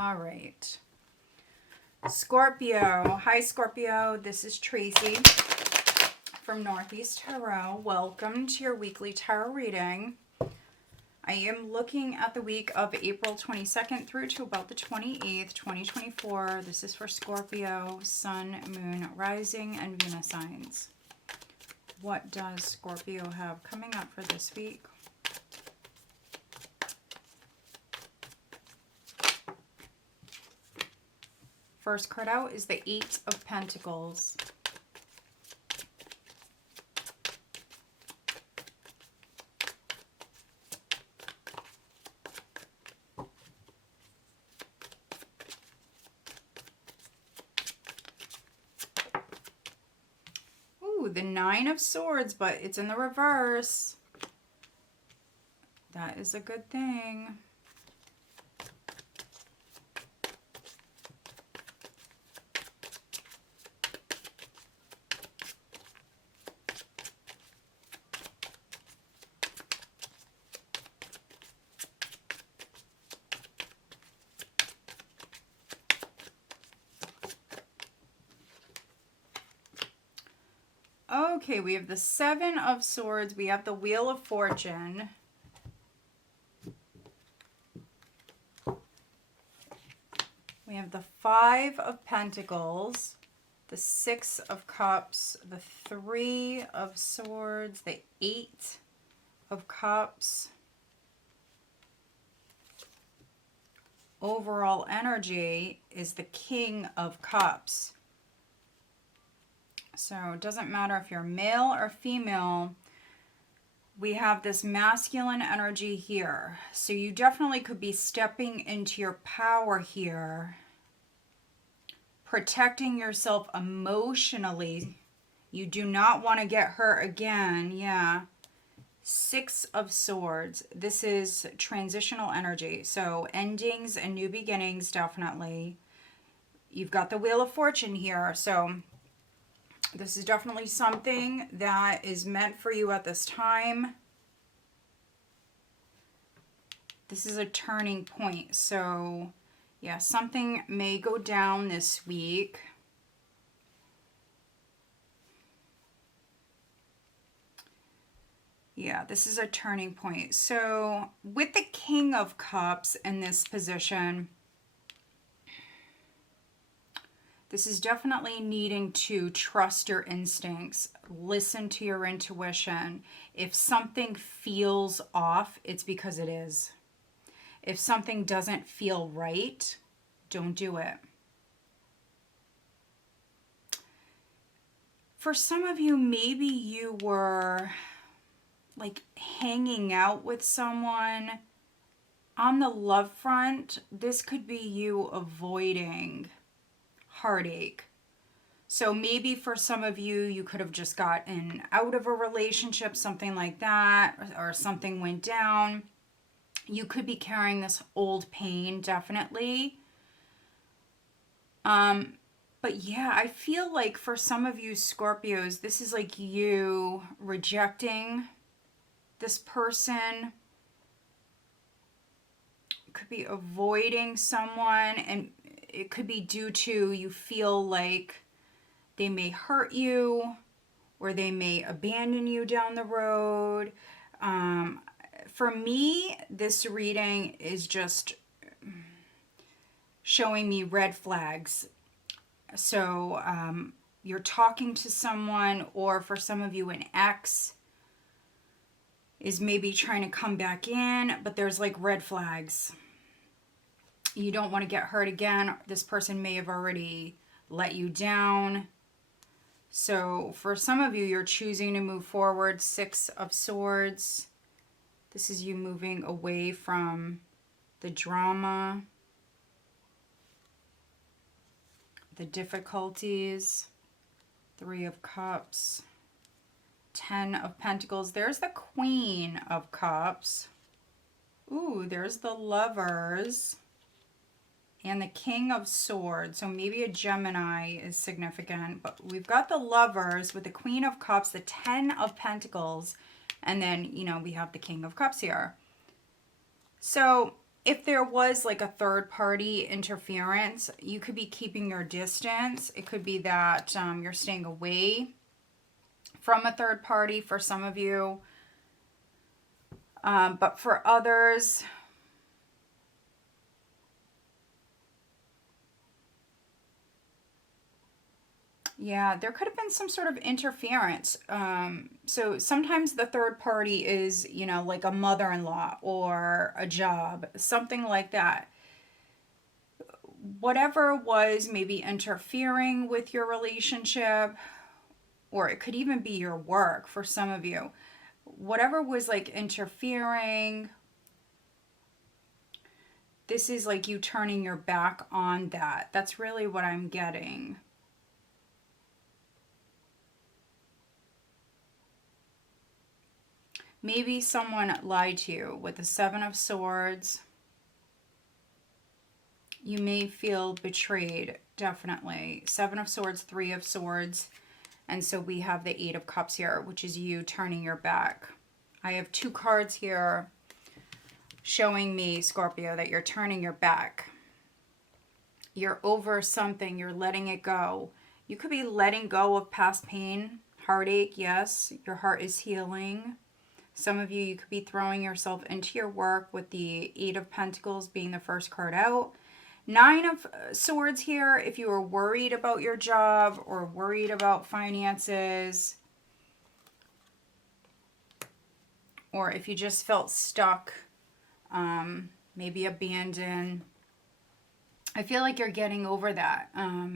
All right. Scorpio. Hi, Scorpio. This is Tracy from Northeast Tarot. Welcome to your weekly tarot reading. I am looking at the week of April 22nd through to about the 28th, 2024. This is for Scorpio, Sun, Moon, Rising, and Venus signs. What does Scorpio have coming up for this week? First card out is the Eight of Pentacles. Ooh, the Nine of Swords, but it's in the reverse. That is a good thing. Okay, we have the Seven of Swords. We have the Wheel of Fortune. We have the Five of Pentacles, the Six of Cups, the Three of Swords, the Eight of Cups. Overall energy is the King of Cups. So it doesn't matter if you're male or female, we have this masculine energy here. So you definitely could be stepping into your power here, protecting yourself emotionally. You do not want to get hurt again. Yeah. Six of Swords. This is transitional energy. So endings and new beginnings, definitely. You've got the Wheel of Fortune here. So this is definitely something that is meant for you at this time. This is a turning point. So, yeah, something may go down this week. Yeah, this is a turning point. So, with the King of Cups in this position, this is definitely needing to trust your instincts, listen to your intuition. If something feels off, it's because it is. If something doesn't feel right, don't do it. For some of you, maybe you were like hanging out with someone. On the love front, this could be you avoiding heartache. So maybe for some of you, you could have just gotten out of a relationship, something like that, or something went down. You could be carrying this old pain, definitely. But yeah, I feel like for some of you Scorpios, this is like you rejecting this person. Could be avoiding someone, and it could be due to you feel like they may hurt you or they may abandon you down the road. For me, this reading is just showing me red flags. So you're talking to someone, or for some of you, an ex is maybe trying to come back in, but there's like red flags. You don't want to get hurt again. This person may have already let you down. So for some of you, you're choosing to move forward. Six of Swords. This is you moving away from the drama, the difficulties. Three of Cups. 10 of Pentacles. There's the Queen of Cups. Ooh, there's the Lovers. And the King of Swords. So maybe a Gemini is significant. But we've got the Lovers with the Queen of Cups, the 10 of Pentacles. And then, you know, we have the King of Cups here. So if there was like a third party interference, you could be keeping your distance. It could be that you're staying away from a third party for some of you. But for others, yeah, there could have been some sort of interference. So sometimes the third party is, you know, like a mother-in-law or a job, something like that. Whatever was maybe interfering with your relationship, or it could even be your work for some of you. Whatever was like interfering, this is like you turning your back on that. That's really what I'm getting. Maybe someone lied to you with the Seven of Swords. You may feel betrayed, definitely. Seven of Swords, Three of Swords. And so we have the Eight of Cups here, which is you turning your back. I have two cards here showing me, Scorpio, that you're turning your back. You're over something. You're letting it go. You could be letting go of past pain, heartache. Yes, your heart is healing. Some of you, you could be throwing yourself into your work with the Eight of Pentacles being the first card out. Nine of Swords here, if you were worried about your job or worried about finances, or if you just felt stuck, maybe abandoned. I feel like you're getting over that.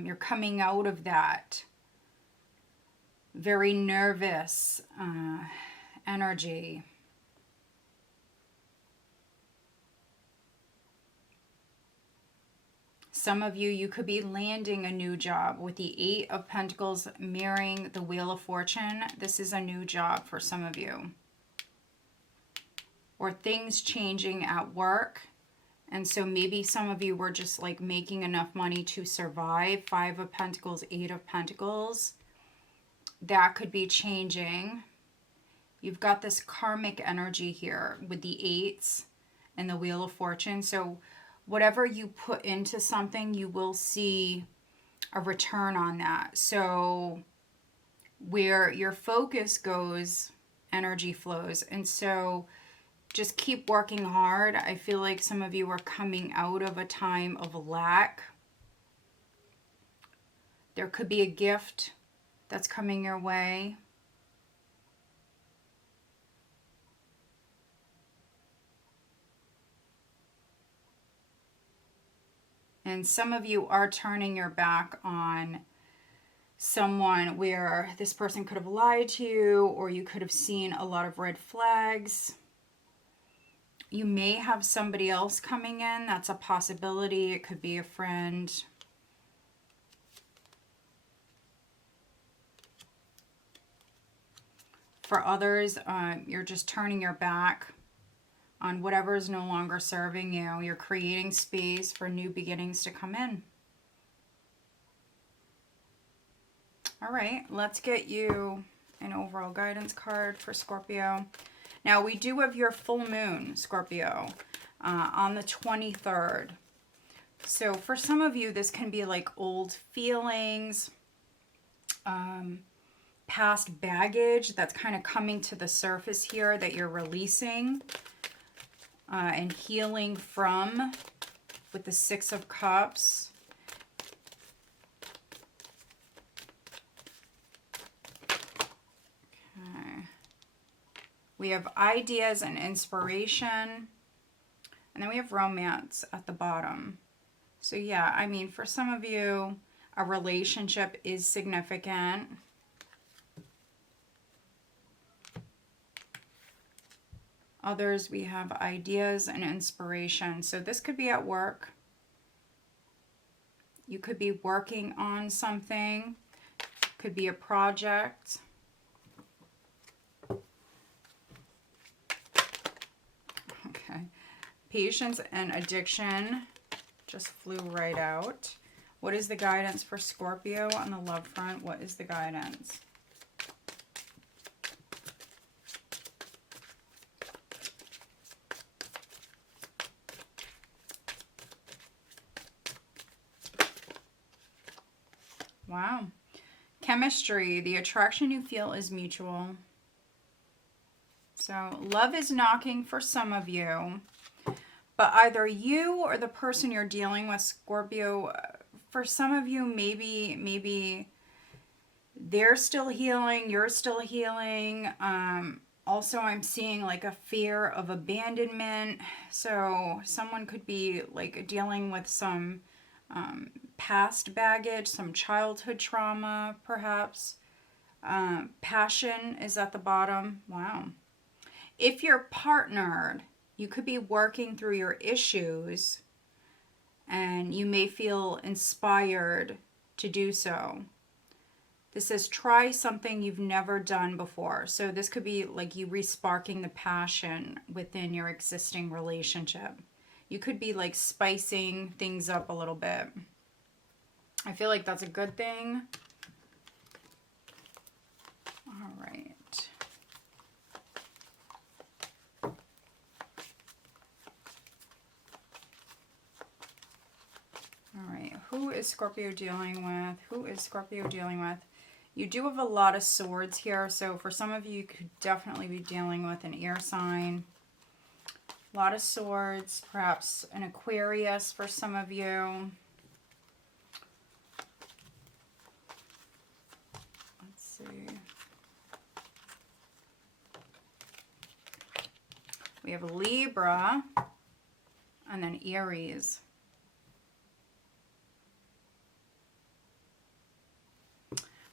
You're coming out of that very nervous energy. Some of you, you could be landing a new job with the Eight of Pentacles mirroring the Wheel of Fortune. This is a new job for some of you. Or things changing at work. And so maybe some of you were just like making enough money to survive. Five of Pentacles, Eight of Pentacles. That could be changing. You've got this karmic energy here with the eights and the Wheel of Fortune. So whatever you put into something, you will see a return on that. So where your focus goes, energy flows. And so just keep working hard. I feel like some of you are coming out of a time of lack. There could be a gift that's coming your way. And some of you are turning your back on someone where this person could have lied to you, or you could have seen a lot of red flags. You may have somebody else coming in. That's a possibility. It could be a friend. For others, you're just turning your back on whatever is no longer serving you. You're creating space for new beginnings to come in. All right, let's get you an overall guidance card for Scorpio. Now, we do have your full moon, Scorpio, on the 23rd. So for some of you, this can be like old feelings, past baggage that's kind of coming to the surface here that you're releasing. And healing from with the Six of Cups. Okay. We have ideas and inspiration. And then we have romance at the bottom. So yeah, I mean, for some of you, a relationship is significant. Others, we have ideas and inspiration. So this could be at work. You could be working on something. Could be a project. Okay. Patience and addiction just flew right out. What is the guidance for Scorpio on the love front? What is the guidance? Wow. Chemistry. The attraction you feel is mutual. So love is knocking for some of you. But either you or the person you're dealing with, Scorpio, for some of you, maybe they're still healing, you're still healing. Also, I'm seeing like a fear of abandonment. So someone could be like dealing with some past baggage, some childhood trauma, perhaps. Passion is at the bottom. Wow. If you're partnered, you could be working through your issues and you may feel inspired to do so. This says try something you've never done before. So this could be like you re-sparking the passion within your existing relationship. You could be like spicing things up a little bit. I feel like that's a good thing. All right. All right, who is Scorpio dealing with? Who is Scorpio dealing with? You do have a lot of swords here, so for some of you, you could definitely be dealing with an air sign. A lot of swords, perhaps an Aquarius for some of you. Let's see. We have Libra and then Aries.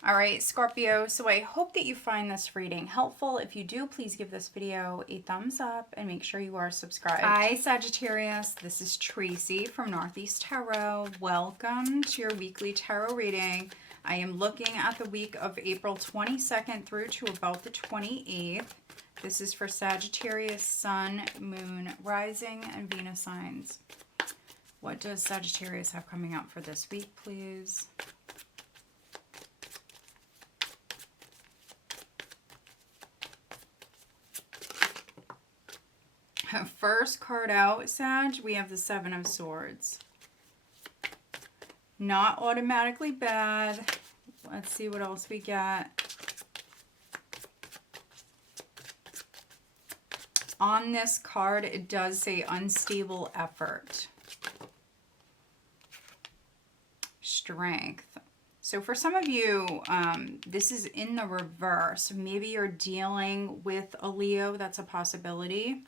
All right, Scorpio, so I hope that you find this reading helpful. If you do, please give this video a thumbs up and make sure you are subscribed. Hi, Sagittarius. This is Tracy from Northeast Tarot. Welcome to your weekly tarot reading. I am looking at the week of April 22nd through to about the 28th. This is for Sagittarius, Sun, Moon, Rising, and Venus signs. What does Sagittarius have coming up for this week, please? First card out, Sag, we have the Seven of Swords. Not automatically bad. Let's see what else we get. On this card, it does say unstable effort. Strength. So for some of you, this is in the reverse. Maybe you're dealing with a Leo. That's a possibility.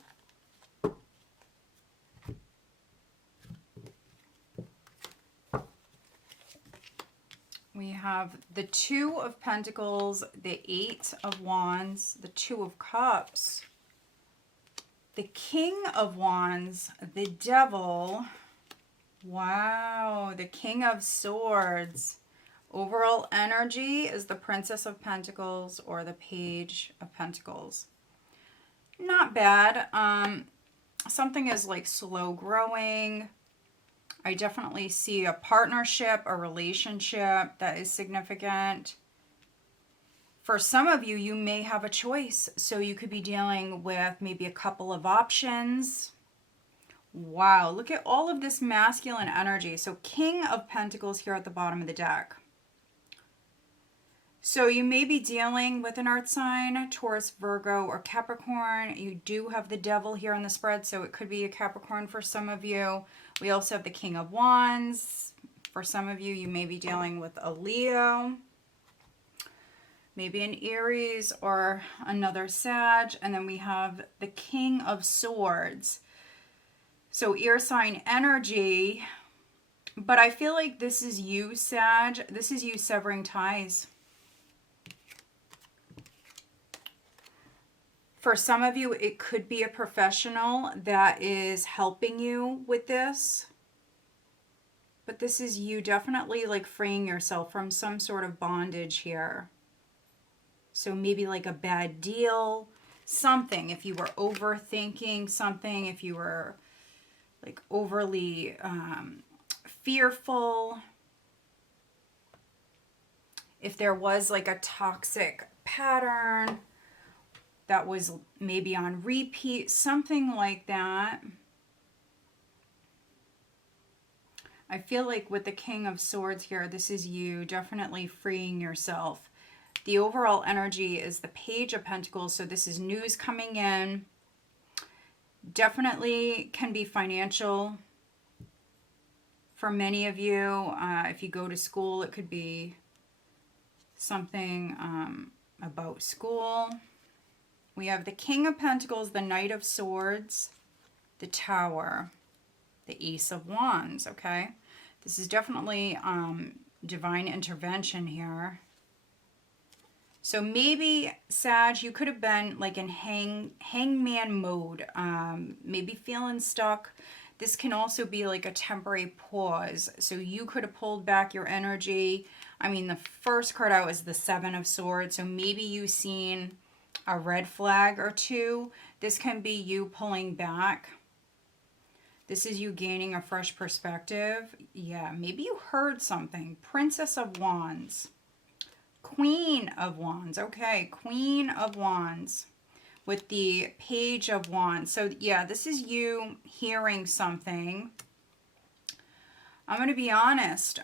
We have the Two of Pentacles, the Eight of Wands, the Two of Cups, the King of Wands, the Devil. Wow, the King of Swords. Overall energy is the Princess of Pentacles or the Page of Pentacles. Not bad. Something is like slow growing. I definitely see a partnership, a relationship that is significant. For some of you, you may have a choice. So you could be dealing with maybe a couple of options. Wow, look at all of this masculine energy. So King of Pentacles here at the bottom of the deck. So you may be dealing with an earth sign, Taurus, Virgo, or Capricorn. You do have the Devil here on the spread, so it could be a Capricorn for some of you. We also have the King of Wands. For some of you, you may be dealing with a Leo, maybe an Aries or another Sag. And then we have the King of Swords. So air sign energy. But I feel like this is you, Sag. This is you severing ties. For some of you, it could be a professional that is helping you with this. But this is you definitely like freeing yourself from some sort of bondage here. So maybe like a bad deal, something. If you were overthinking something, if you were like overly fearful. If there was like a toxic pattern that was maybe on repeat, something like that. I feel like with the King of Swords here, this is you definitely freeing yourself. The overall energy is the Page of Pentacles. So this is news coming in. Definitely can be financial for many of you. If you go to school, it could be something about school. We have the King of Pentacles, the Knight of Swords, the Tower, the Ace of Wands, okay? This is definitely divine intervention here. So maybe, Sag, you could have been like in hangman mode, maybe feeling stuck. This can also be like a temporary pause. So you could have pulled back your energy. I mean, the first card out is the Seven of Swords. So maybe you've seen a red flag or two. This can be you pulling back. This is you gaining a fresh perspective. Yeah, maybe you heard something. Princess of Wands. Queen of Wands. Okay, Queen of Wands with the Page of Wands. So yeah, this is you hearing something. I'm going to be honest.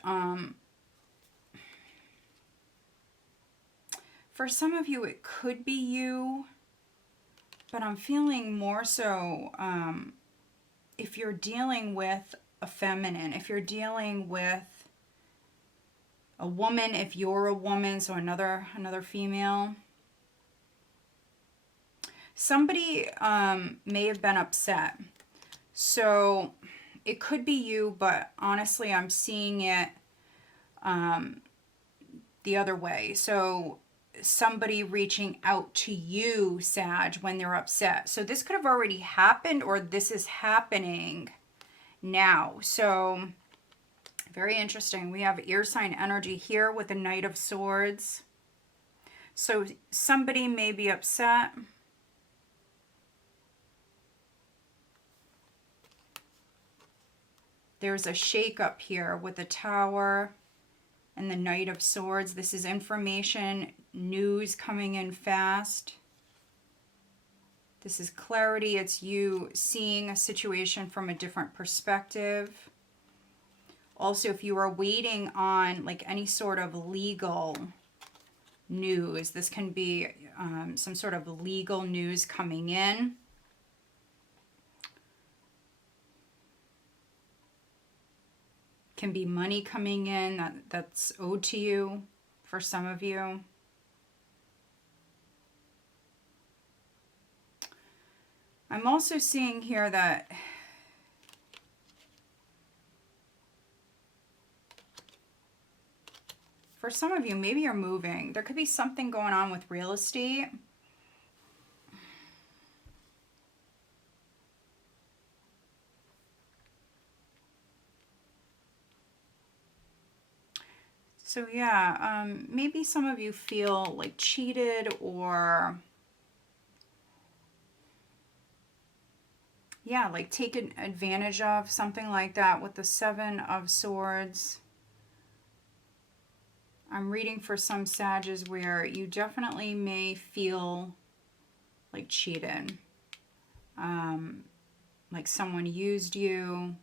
For some of you, it could be you, but I'm feeling more so if you're dealing with a feminine, if you're dealing with a woman, if you're a woman, so another female. Somebody may have been upset. So it could be you, but honestly, I'm seeing it the other way. So somebody reaching out to you, Sag, when they're upset. So this could have already happened, or this is happening now. So very interesting. We have ear sign energy here with the Knight of Swords. So somebody may be upset. There's a shake-up here with the Tower and the Knight of Swords. This is information, news coming in fast. This is clarity. It's you seeing a situation from a different perspective. Also, if you are waiting on like any sort of legal news, this can be some sort of legal news coming in. Can be money coming in that's owed to you for some of you. I'm also seeing here that for some of you, maybe you're moving. There could be something going on with real estate. So yeah, maybe some of you feel like cheated or yeah, like taken advantage of, something like that with the Seven of Swords. I'm reading for some Sages where you definitely may feel like cheated. Like someone used you.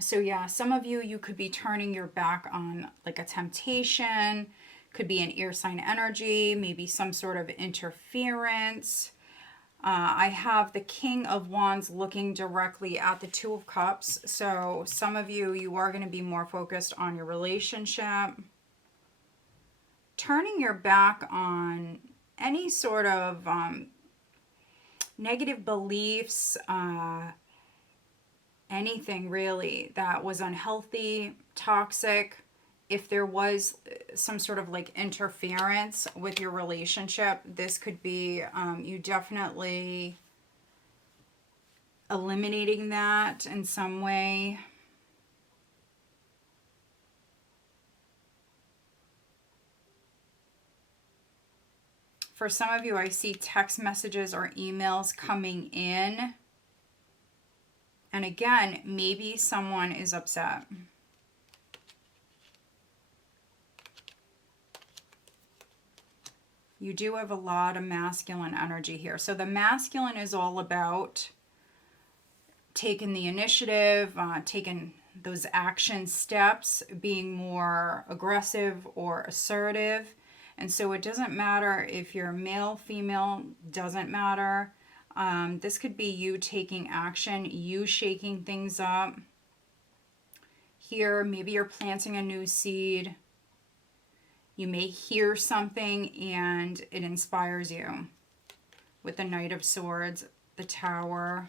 So yeah, some of you, you could be turning your back on like a temptation. Could be an ear sign energy, maybe some sort of interference. I have the King of Wands looking directly at the Two of Cups. So some of you, you are going to be more focused on your relationship. Turning your back on any sort of negative beliefs, anything really that was unhealthy, toxic. If there was some sort of like interference with your relationship, this could be you definitely eliminating that in some way. For some of you, I see text messages or emails coming in. And again, maybe someone is upset. You do have a lot of masculine energy here. So the masculine is all about taking the initiative, taking those action steps, being more aggressive or assertive. And so it doesn't matter if you're male, female, doesn't matter. This could be you taking action, you shaking things up. Here, maybe you're planting a new seed. You may hear something and it inspires you. With the Knight of Swords, the Tower,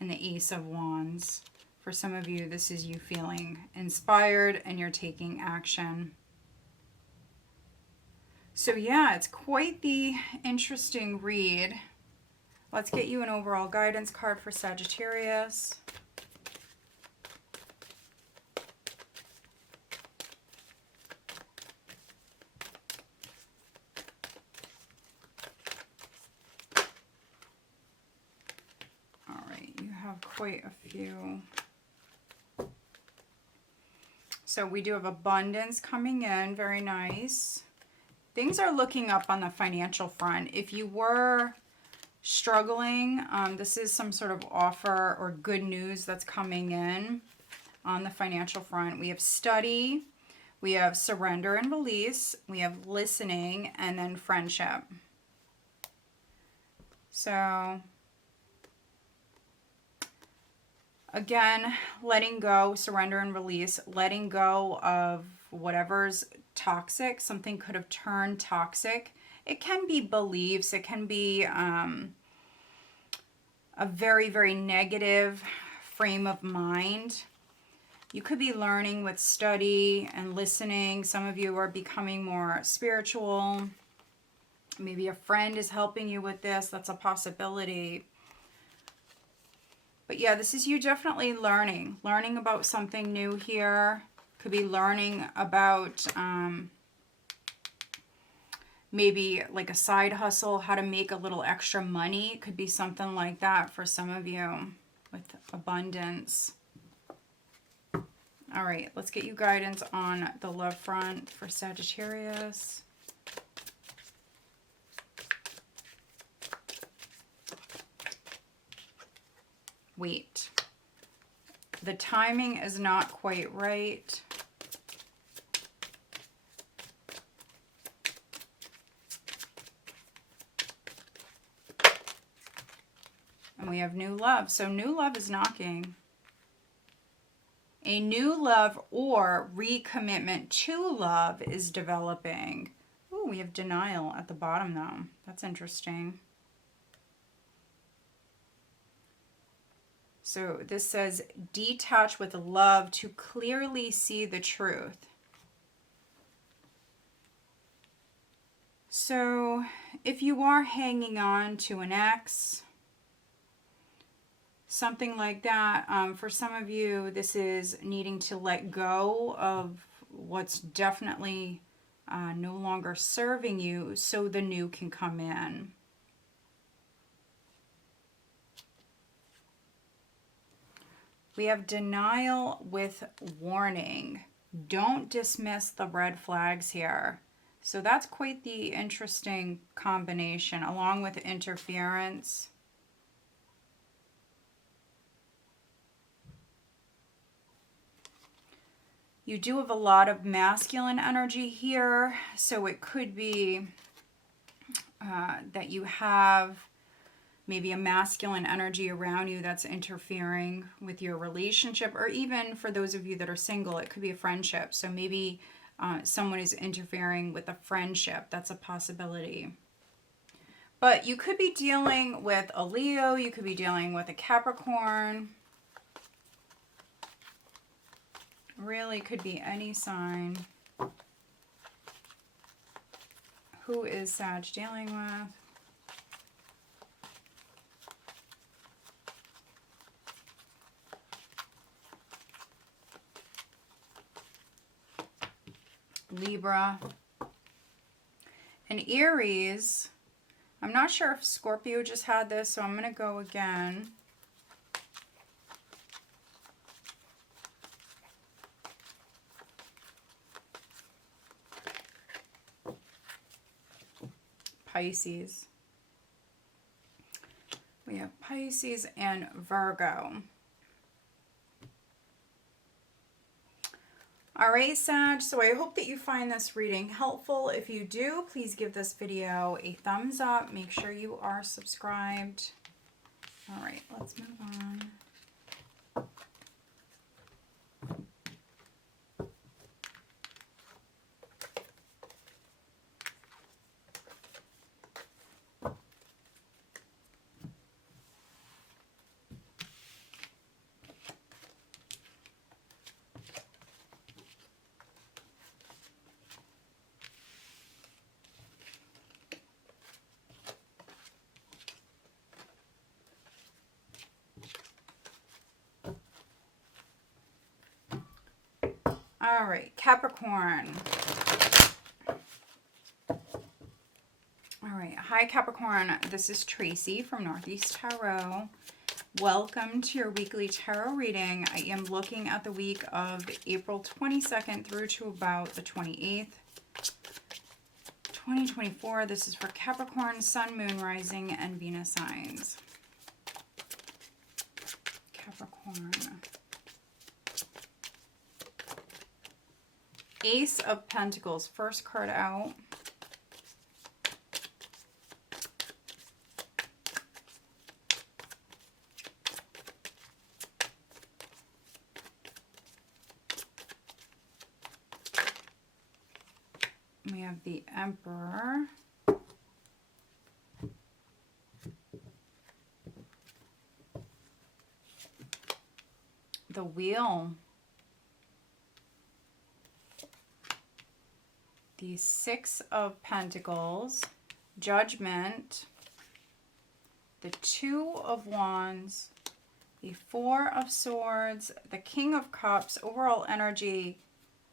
and the Ace of Wands. For some of you, this is you feeling inspired and you're taking action. So yeah, it's quite the interesting read. Let's get you an overall guidance card for Sagittarius. All right, you have quite a few. So we do have abundance coming in, very nice. Things are looking up on the financial front. If you were struggling, this is some sort of offer or good news that's coming in on the financial front. We have study, we have surrender and release, we have listening, and then friendship. So again, letting go, surrender and release, letting go of whatever's toxic. Something could have turned toxic. It can be beliefs. It can be a very, very negative frame of mind. You could be learning with study and listening. Some of you are becoming more spiritual. Maybe a friend is helping you with this. That's a possibility. But yeah, this is you definitely learning about something new here. Could be learning about maybe like a side hustle, how to make a little extra money. Could be something like that for some of you with abundance. All right, let's get you guidance on the love front for Sagittarius. Wait. The timing is not quite right. And we have new love. So new love is knocking. A new love or recommitment to love is developing. Ooh, we have denial at the bottom though. That's interesting. So this says, detach with love to clearly see the truth. So if you are hanging on to an ex, something like that, for some of you, this is needing to let go of what's definitely no longer serving you so the new can come in. We have denial with warning. Don't dismiss the red flags here. So that's quite the interesting combination, along with interference. You do have a lot of masculine energy here, so it could be that you have maybe a masculine energy around you that's interfering with your relationship, or even for those of you that are single, it could be a friendship. So maybe someone is interfering with a friendship. That's a possibility. But you could be dealing with a Leo, you could be dealing with a Capricorn. Really could be any sign. Who is Sag dealing with? Libra. And Aries, I'm not sure if Scorpio just had this, so I'm going to go again. Pisces. We have Pisces and Virgo. All right, Sag, so I hope that you find this reading helpful. If you do, please give this video a thumbs up. Make sure you are subscribed. All right, let's move on. All right, Capricorn. All right, hi Capricorn. This is Tracy from Northeast Tarot. Welcome to your weekly tarot reading. I am looking at the week of April 22nd through to about the 28th, 2024. This is for Capricorn, Sun, Moon, Rising, and Venus signs. Capricorn. Ace of Pentacles, first card out. We have the Emperor. The Wheel. The Six of Pentacles. Judgment. The Two of Wands. The Four of Swords. The King of Cups. Overall energy.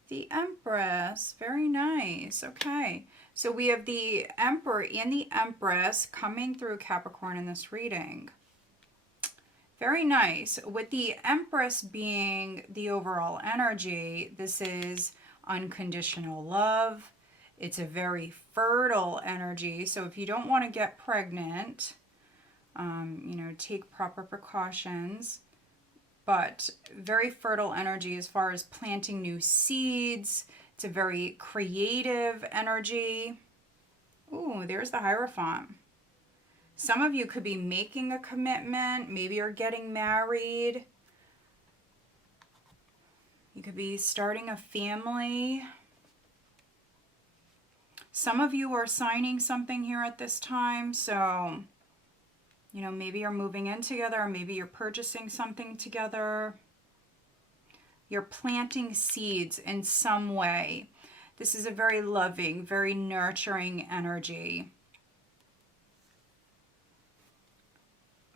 The Empress. Very nice. Okay. So we have the Emperor and the Empress coming through Capricorn in this reading. Very nice. With the Empress being the overall energy, this is unconditional love. It's a very fertile energy. So if you don't want to get pregnant, you know, take proper precautions. But very fertile energy as far as planting new seeds. It's a very creative energy. Ooh, there's the Hierophant. Some of you could be making a commitment. Maybe you're getting married. You could be starting a family. Some of you are signing something here at this time. So, you know, maybe you're moving in together, or maybe you're purchasing something together. You're planting seeds in some way. This is a very loving, very nurturing energy.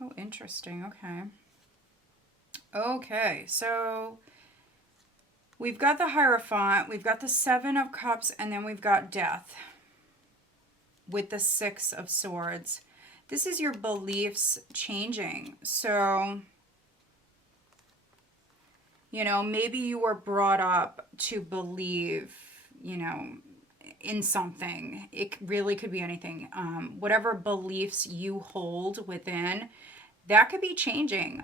Oh, interesting. Okay. Okay, so we've got the Hierophant, we've got the Seven of Cups, and then we've got Death with the Six of Swords. This is your beliefs changing. So, you know, maybe you were brought up to believe, you know, in something. It really could be anything. Whatever beliefs you hold within, that could be changing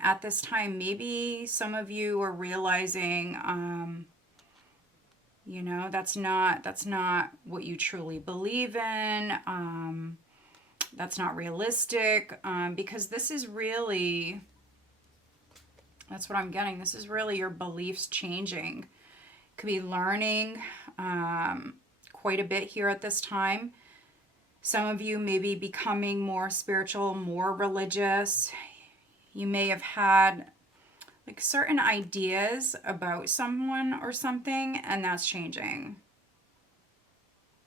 at this time. Maybe some of you are realizing, you know, that's not what you truly believe in. That's not realistic, because this is really, that's what I'm getting. This is really your beliefs changing. Could be learning quite a bit here at this time. Some of you may be becoming more spiritual, more religious. You may have had like certain ideas about someone or something, and that's changing.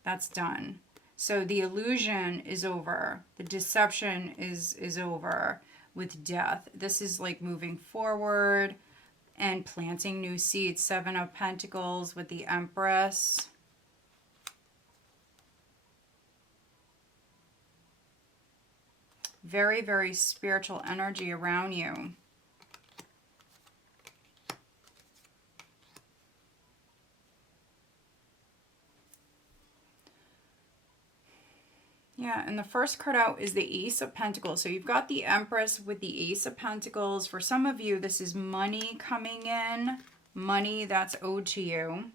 That's done. So the illusion is over. The deception is over with Death. This is like moving forward and planting new seeds. Seven of Pentacles with the Empress. Very, very spiritual energy around you. Yeah, and the first card out is the Ace of Pentacles. So you've got the Empress with the Ace of Pentacles. For some of you, this is money coming in. money that's owed to you.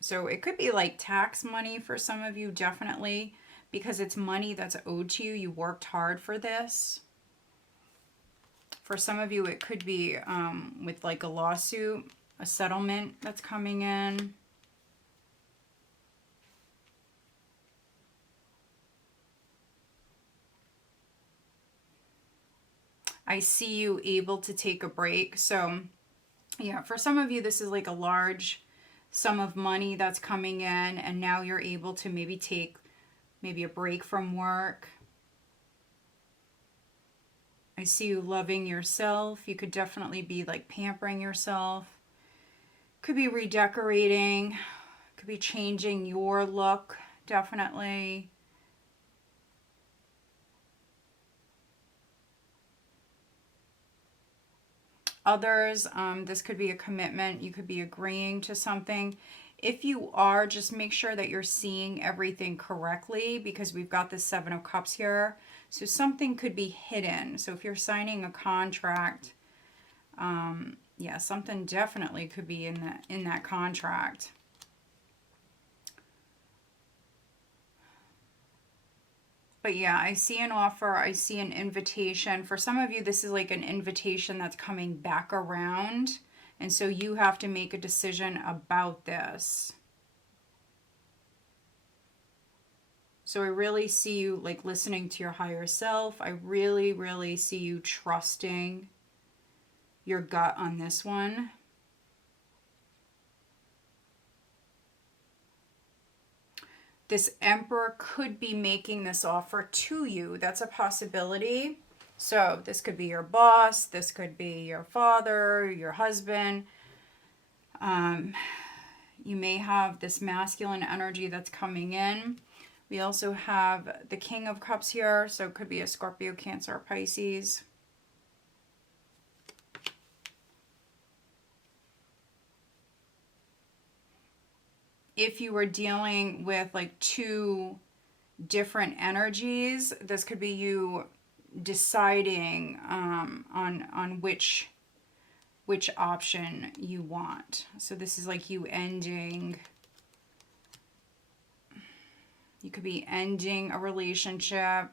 So it could be like tax money for some of you, definitely, because it's money that's owed to you. You worked hard for this. For some of you, it could be with like a lawsuit, a settlement that's coming in. I see you able to take a break. So yeah, for some of you, this is like a large sum of money that's coming in, and now you're able to maybe take maybe a break from work. I see you loving yourself. You could definitely be like pampering yourself. Could be redecorating. Could be changing your look, definitely. Others, this could be a commitment. You could be agreeing to something. If you are, just make sure that you're seeing everything correctly, because we've got the Seven of Cups here. So something could be hidden. So if you're signing a contract, yeah, something definitely could be in that contract. But yeah, I see an offer. I see an invitation. For some of you, this is like an invitation that's coming back around. And so you have to make a decision about this. So I really see you like listening to your higher self. I really, really see you trusting your gut on this one. This Emperor could be making this offer to you. That's a possibility. So this could be your boss. This could be your father, your husband. You may have this masculine energy that's coming in. We also have the King of Cups here. So it could be a Scorpio, Cancer, or Pisces. If you were dealing with like two different energies, this could be you deciding on which option you want. So this is like you ending. You could be ending a relationship.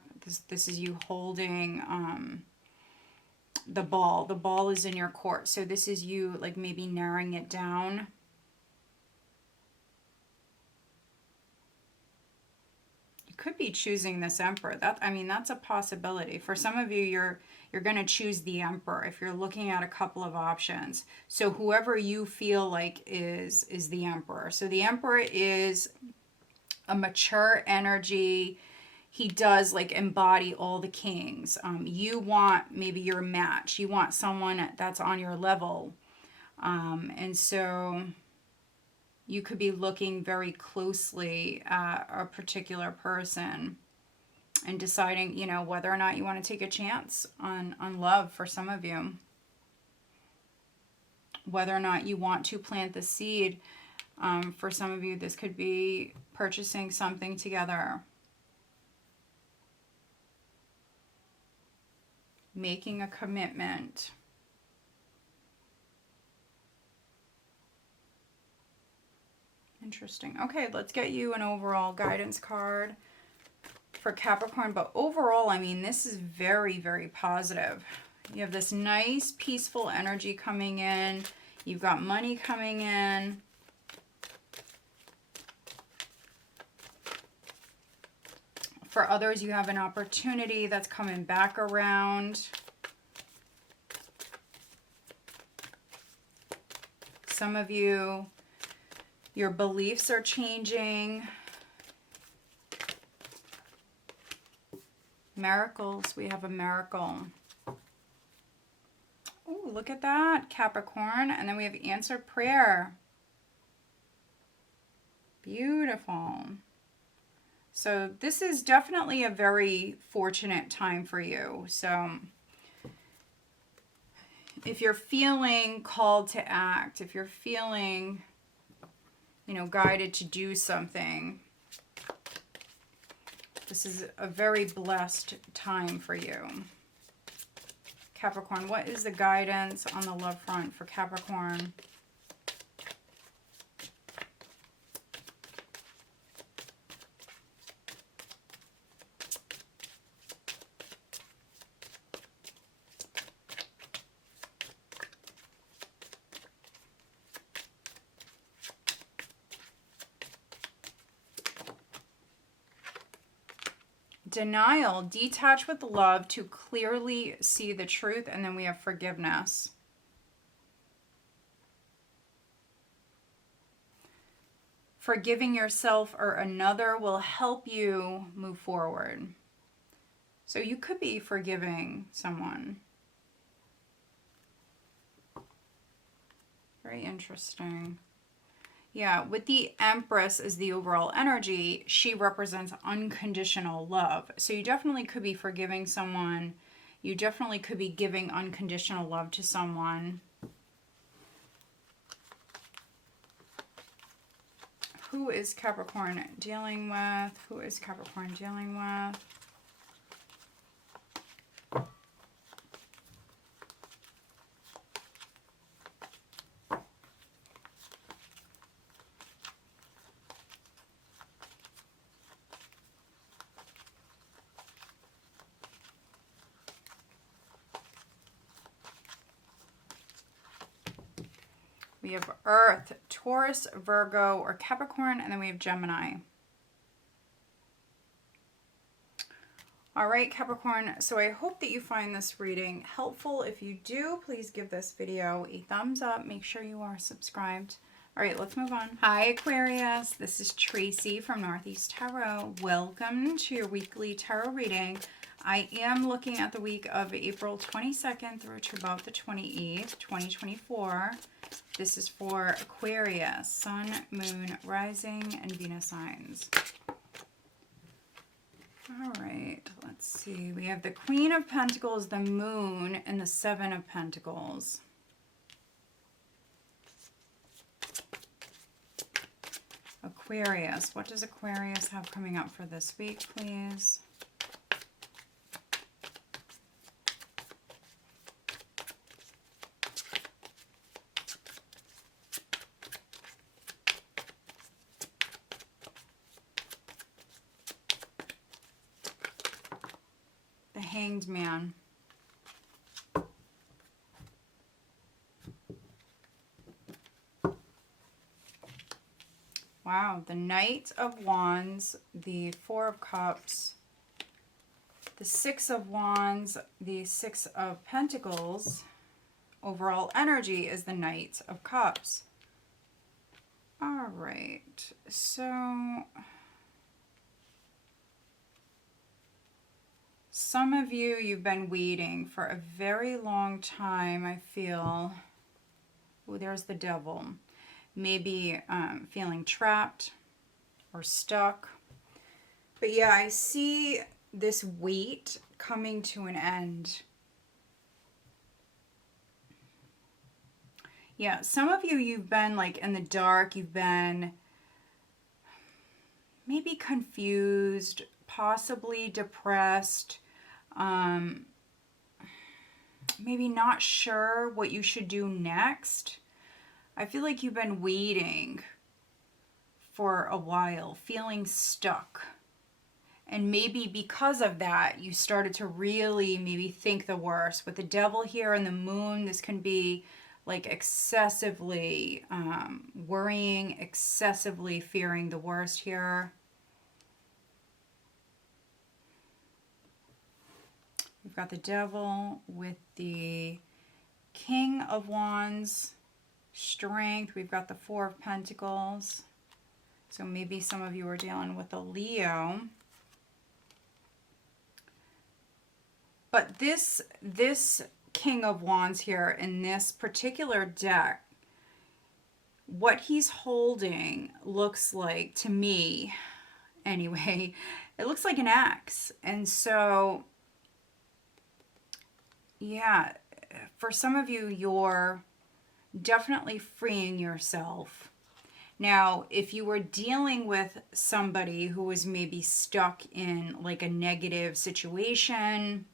This is you holding the ball. The ball is in your court. So this is you like maybe narrowing it down. Could be choosing this Emperor. That's a possibility. For some of you, you're going to choose the Emperor if you're looking at a couple of options. So whoever you feel like is the Emperor. So the Emperor is a mature energy. He does like embody all the kings. You want maybe your match. You want someone that's on your level. And so you could be looking very closely at a particular person and deciding, you know, whether or not you want to take a chance on love for some of you. Whether or not you want to plant the seed. For some of you, this could be purchasing something together. Making a commitment. Interesting. Okay, let's get you an overall guidance card for Capricorn. But overall, I mean, this is very, very positive. You have this nice, peaceful energy coming in. You've got money coming in. For others, you have an opportunity that's coming back around. Some of you, your beliefs are changing. Miracles. We have a miracle. Oh, look at that, Capricorn. And then we have answered prayer. Beautiful. So this is definitely a very fortunate time for you. So if you're feeling called to act, if you're feeling, you know, guided to do something, this is a very blessed time for you. Capricorn, what is the guidance on the love front for Capricorn? Denial, detach with love to clearly see the truth, and then we have forgiveness. Forgiving yourself or another will help you move forward. So you could be forgiving someone. Very interesting. Yeah, with the Empress as the overall energy, she represents unconditional love. So you definitely could be forgiving someone. You definitely could be giving unconditional love to someone. Who is Capricorn dealing with? Who is Capricorn dealing with? We have Earth, Taurus, Virgo, or Capricorn, and then we have Gemini. All right, Capricorn, so I hope that you find this reading helpful. If you do, please give this video a thumbs up. Make sure you are subscribed. All right, let's move on. Hi, Aquarius. This is Tracy from Northeast Tarot. Welcome to your weekly tarot reading. I am looking at the week of April 22nd through to about the 28th, 2024. This is for Aquarius, Sun, Moon, Rising, and Venus signs. All right, let's see. We have the Queen of Pentacles, the Moon, and the Seven of Pentacles. Aquarius, what does Aquarius have coming up for this week, please? The Hanged Man. Wow, the Knight of Wands, the Four of Cups, the Six of Wands, the Six of Pentacles. Overall energy is the Knight of Cups. All right, so some of you, you've been waiting for a very long time, I feel. Oh, there's the Devil. Maybe feeling trapped or stuck. But yeah, I see this wait coming to an end. Yeah, some of you, you've been like in the dark. You've been maybe confused, possibly depressed, maybe not sure what you should do next. I feel like you've been waiting for a while, feeling stuck. And maybe because of that, you started to really maybe think the worst. With the Devil here and the Moon, this can be like excessively worrying, excessively fearing the worst here. We've got the Devil with the King of Wands. Strength. We've got the Four of Pentacles. So maybe some of you are dealing with a Leo. But this King of Wands here in this particular deck, what he's holding looks like, to me anyway, it looks like an axe. And so, yeah, for some of you, you're definitely freeing yourself. Now, if you were dealing with somebody who was maybe stuck in like a negative situation,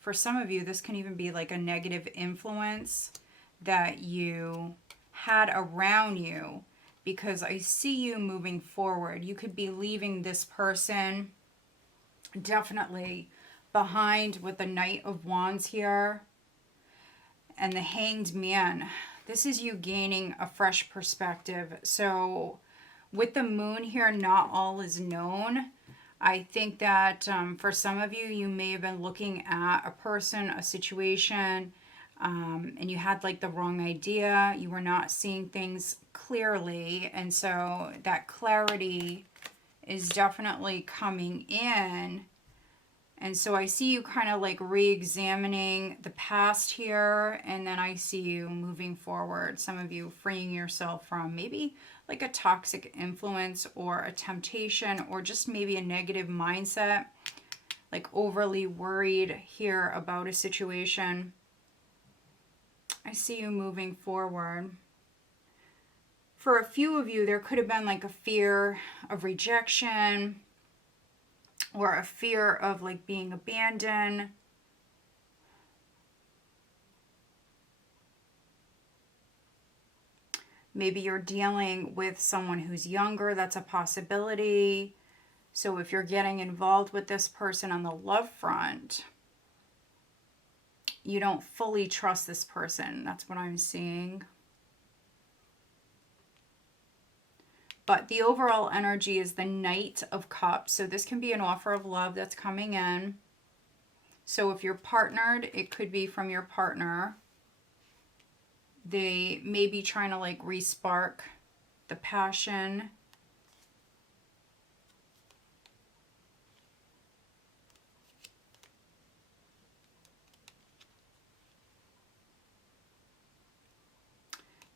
For some of you, this can even be like a negative influence that you had around you, because I see you moving forward. You could be leaving this person definitely behind with the Knight of Wands here and the Hanged Man. This is you gaining a fresh perspective. So with the Moon here, not all is known. I think that for some of you, you may have been looking at a person, a situation, and you had like the wrong idea. You were not seeing things clearly. And so that clarity is definitely coming in. And so I see you kind of like re-examining the past here, and then I see you moving forward. Some of you freeing yourself from maybe like a toxic influence or a temptation, or just maybe a negative mindset, like overly worried here about a situation. I see you moving forward. For a few of you, there could have been like a fear of rejection, or a fear of like being abandoned. Maybe you're dealing with someone who's younger. That's a possibility. So if you're getting involved with this person on the love front, you don't fully trust this person. That's what I'm seeing. But the overall energy is the Knight of Cups. So this can be an offer of love that's coming in. So if you're partnered, it could be from your partner. They may be trying to like re-spark the passion.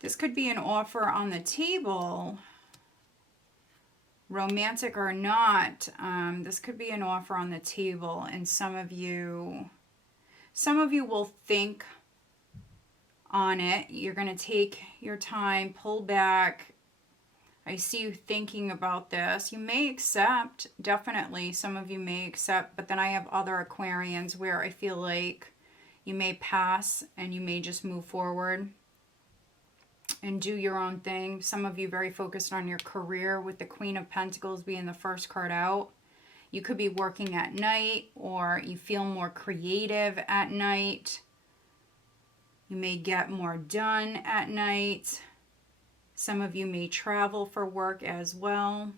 This could be an offer on the table. Romantic or not, this could be an offer on the table, and some of you will think on it. You're going to take your time, pull back. I see you thinking about this. You may accept, definitely, some of you may accept, but then I have other Aquarians where I feel like you may pass and you may just move forward and do your own thing. Some of you very focused on your career, with the Queen of Pentacles being the first card out. You could be working at night, or you feel more creative at night. You may get more done at night. Some of you may travel for work as well.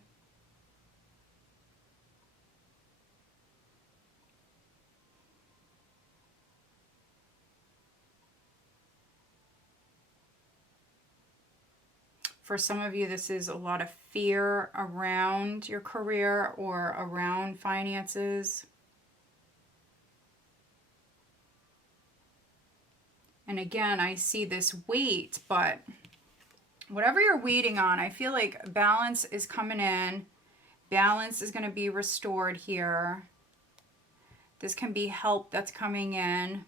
For some of you, this is a lot of fear around your career or around finances. And again, I see this weight, but whatever you're waiting on, I feel like balance is coming in. Balance is going to be restored here. This can be help that's coming in.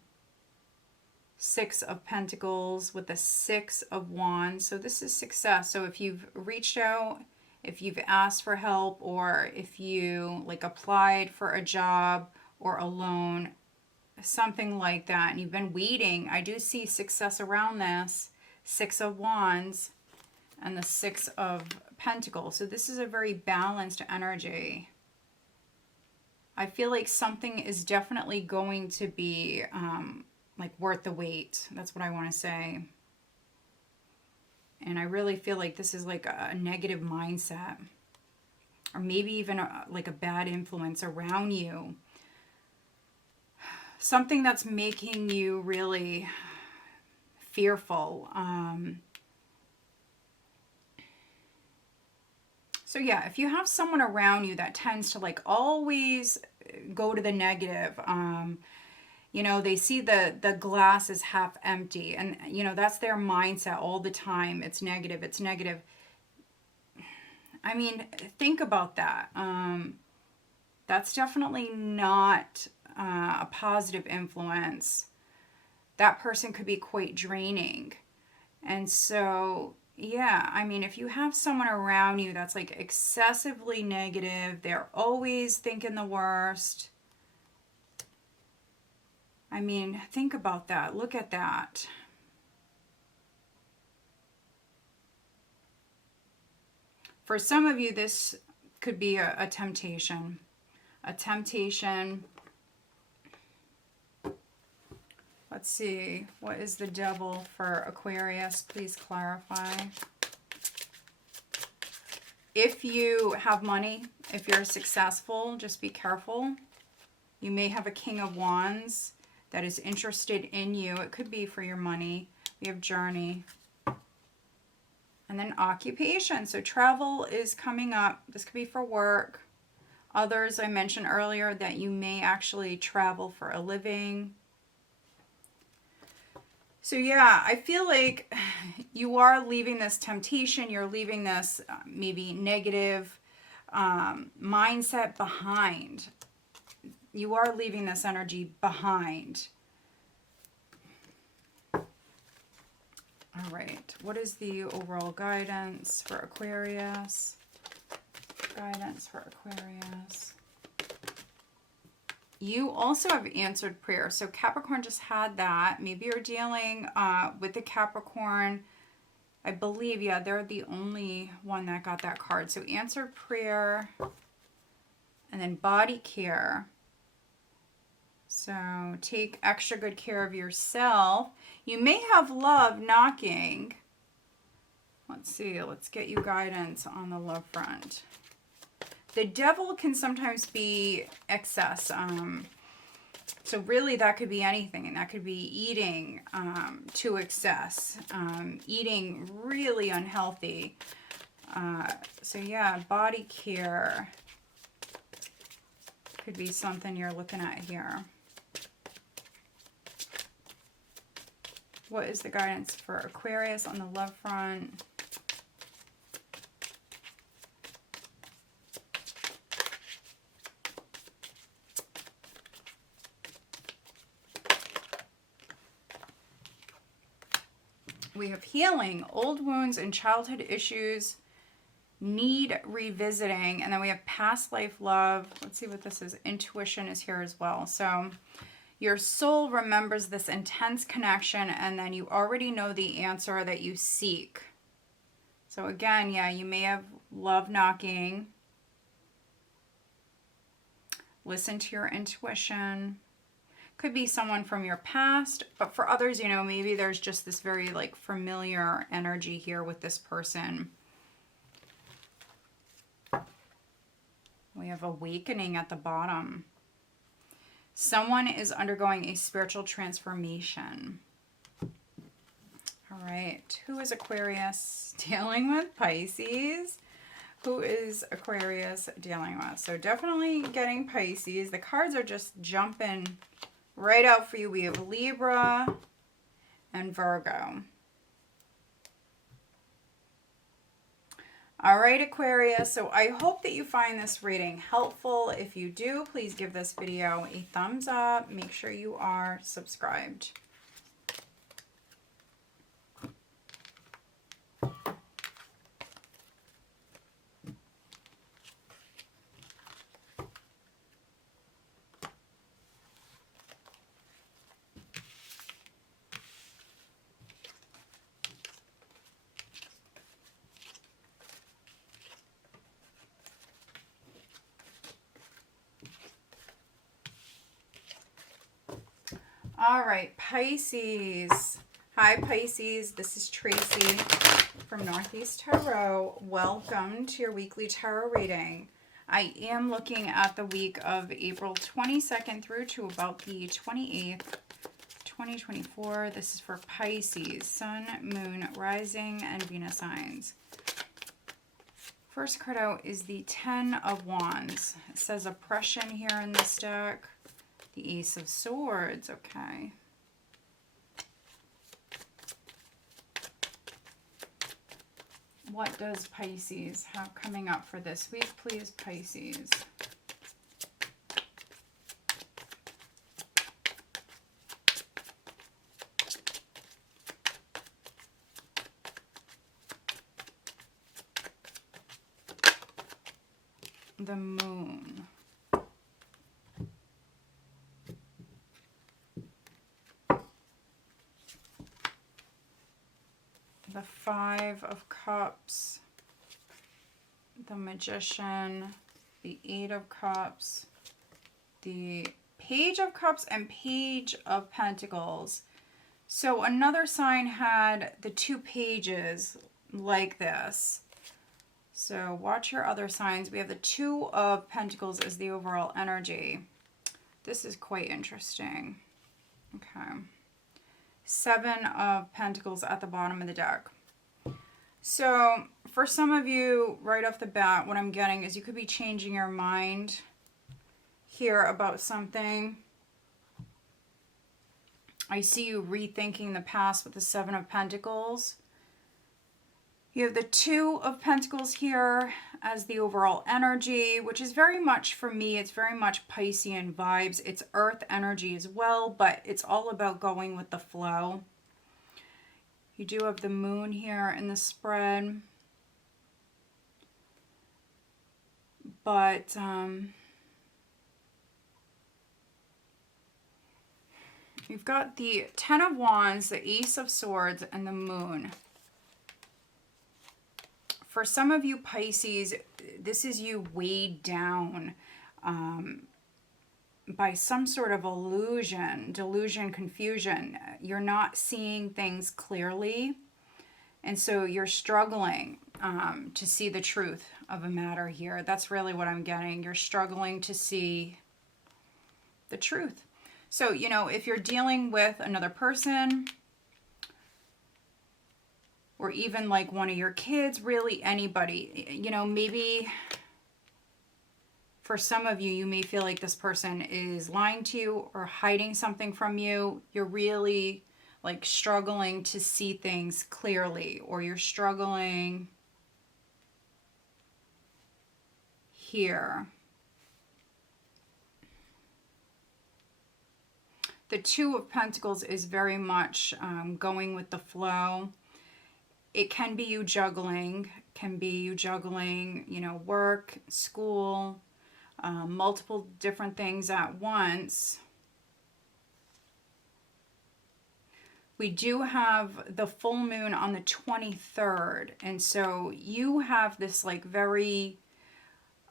Six of Pentacles with the Six of Wands. So this is success. So if you've reached out, if you've asked for help, or if you like applied for a job or a loan, something like that, and you've been waiting, I do see success around this. Six of Wands and the Six of Pentacles. So this is a very balanced energy. I feel like something is definitely going to be like worth the wait. That's what I want to say. And I really feel like this is like a negative mindset, or maybe even like a bad influence around you. Something that's making you really fearful. So yeah, if you have someone around you that tends to like always go to the negative, you know, they see the glass is half empty, and you know, that's their mindset all the time. It's negative, it's negative. I mean, think about that. That's definitely not a positive influence. That person could be quite draining. And so, yeah, I mean, if you have someone around you that's like excessively negative, they're always thinking the worst, I mean, think about that. Look at that. For some of you, this could be a temptation. A temptation. Let's see. What is the devil for Aquarius? Please clarify. If you have money, if you're successful, just be careful. You may have a King of Wands that is interested in you. It could be for your money. We have journey. And then occupation. So travel is coming up. This could be for work. Others, I mentioned earlier that you may actually travel for a living. So yeah, I feel like you are leaving this temptation. You're leaving this maybe negative mindset behind. You are leaving this energy behind. All right, what is the overall guidance for Aquarius? Guidance for Aquarius. You also have answered prayer. So Capricorn just had that. Maybe you're dealing with the Capricorn. I believe, yeah, they're the only one that got that card. So answered prayer and then body care. So take extra good care of yourself. You may have love knocking. Let's see. Let's get you guidance on the love front. The devil can sometimes be excess. So really that could be anything. And that could be eating to excess. Eating really unhealthy. So yeah, body care could be something you're looking at here. What is the guidance for Aquarius on the love front? We have healing. Old wounds and childhood issues need revisiting. And then we have past life love. Let's see what this is. Intuition is here as well. So your soul remembers this intense connection, and then you already know the answer that you seek. So again, yeah, you may have love knocking. Listen to your intuition. Could be someone from your past, but for others, you know, maybe there's just this very like familiar energy here with this person. We have awakening at the bottom. Someone is undergoing a spiritual transformation. All right. Who is Aquarius dealing with? Pisces. Who is Aquarius dealing with? So definitely getting Pisces. The cards are just jumping right out for you. We have Libra and Virgo. All right, Aquarius, so I hope that you find this reading helpful. If you do, please give this video a thumbs up. Make sure you are subscribed. All right, Pisces. Hi, Pisces. This is Tracy from Northeast Tarot. Welcome to your weekly tarot reading. I am looking at the week of April 22nd through to about the 28th, 2024. This is for Pisces, Sun, Moon, Rising, and Venus signs. First card out is the Ten of Wands. It says oppression here in this deck. The Ace of Swords, okay. What does Pisces have coming up for this week, please, Pisces? The Moon. the Five of Cups, the Magician, the Eight of Cups, the Page of Cups, and Page of Pentacles. So another sign had the two pages like this. So watch your other signs. We have the Two of Pentacles as the overall energy. This is quite interesting. Okay. Seven of Pentacles at the bottom of the deck. So for some of you, right off the bat, what I'm getting is you could be changing your mind here about something. I see you rethinking the past with the Seven of Pentacles. You have the Two of Pentacles here as the overall energy, which is very much, for me, it's very much Piscean vibes. It's earth energy as well, but it's all about going with the flow. You do have the Moon here in the spread. But you've got the Ten of Wands, the Ace of Swords, and the Moon. For some of you Pisces, this is you weighed down by some sort of illusion, delusion, confusion. You're not seeing things clearly. And so you're struggling to see the truth of a matter here. That's really what I'm getting. You're struggling to see the truth. So, you know, if you're dealing with another person, or even like one of your kids, really anybody, you know, maybe for some of you, you may feel like this person is lying to you or hiding something from you. You're really like struggling to see things clearly, or you're struggling here. The Two of Pentacles is very much going with the flow. It can be you juggling, you know, work, school, multiple different things at once. We do have the full moon on the 23rd. And so you have this like very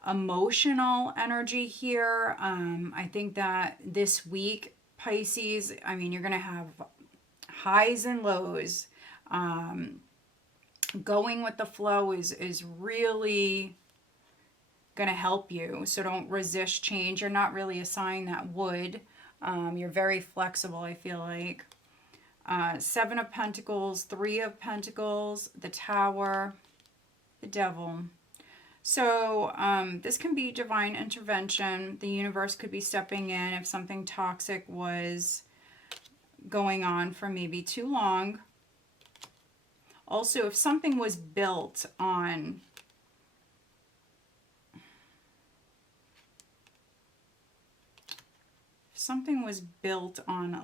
emotional energy here. I think that this week, Pisces, I mean, you're going to have highs and lows. Going with the flow is really going to help you. So don't resist change. You're not really a sign that would. You're very flexible, I feel like. Seven of Pentacles, Three of Pentacles, the Tower, the Devil. So this can be divine intervention. The universe could be stepping in if something toxic was going on for maybe too long. Also, if something was built on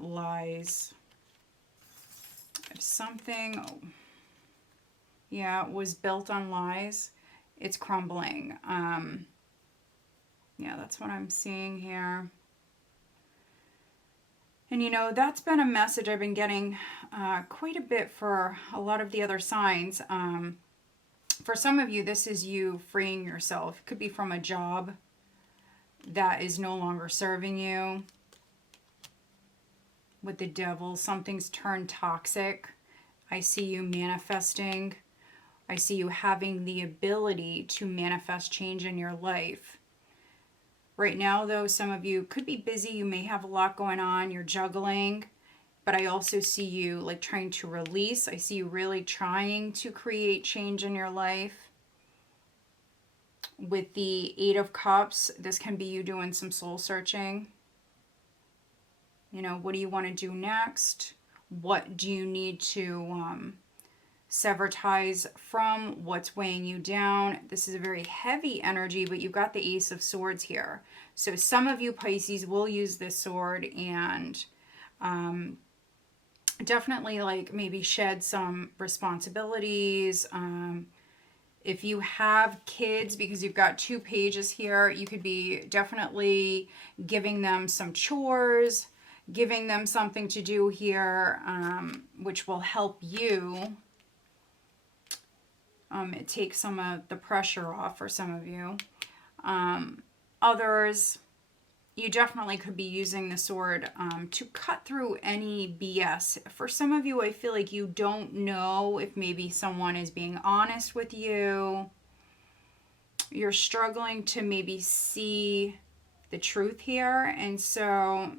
lies, if something, yeah, was built on lies, it's crumbling. Yeah, that's what I'm seeing here. And, you know, that's been a message I've been getting quite a bit for a lot of the other signs. For some of you, this is you freeing yourself. It could be from a job that is no longer serving you. With the Devil, something's turned toxic. I see you manifesting. I see you having the ability to manifest change in your life. Right now, though, some of you could be busy. You may have a lot going on. You're juggling. But I also see you like trying to release. I see you really trying to create change in your life. With the Eight of Cups, this can be you doing some soul searching. You know, what do you want to do next? What do you need to sever ties from? What's weighing you down? This is a very heavy energy, but you've got the Ace of Swords here. So some of you Pisces will use this sword and definitely like maybe shed some responsibilities. If you have kids, because you've got two pages here, you could be definitely giving them some chores, giving them something to do here, which will help you It takes some of the pressure off for some of you. Others, you definitely could be using the sword to cut through any BS. For some of you, I feel like you don't know if maybe someone is being honest with you. You're struggling to maybe see the truth here, and so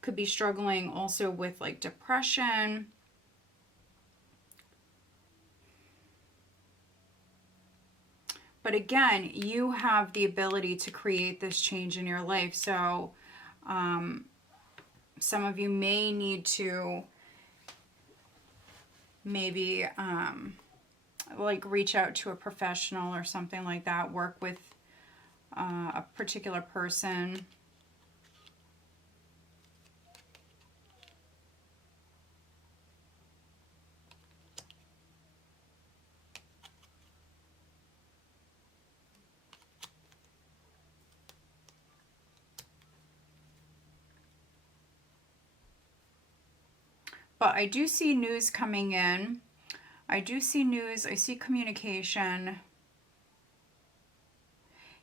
could be struggling also with like depression. But again, you have the ability to create this change in your life. So some of you may need to maybe like reach out to a professional or something like that, work with a particular person. But I do see news coming in. I do see news. I see communication.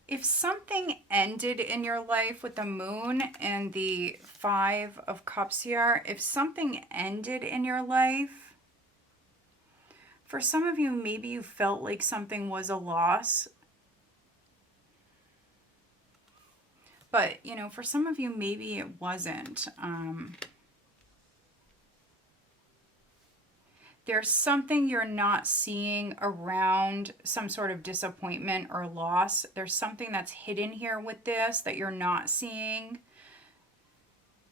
If something ended in your life with the moon and the 5 of Cups here, if something ended in your life, for some of you, maybe you felt like something was a loss. But, you know, for some of you, maybe it wasn't. There's something you're not seeing around some sort of disappointment or loss. There's something that's hidden here with this that you're not seeing.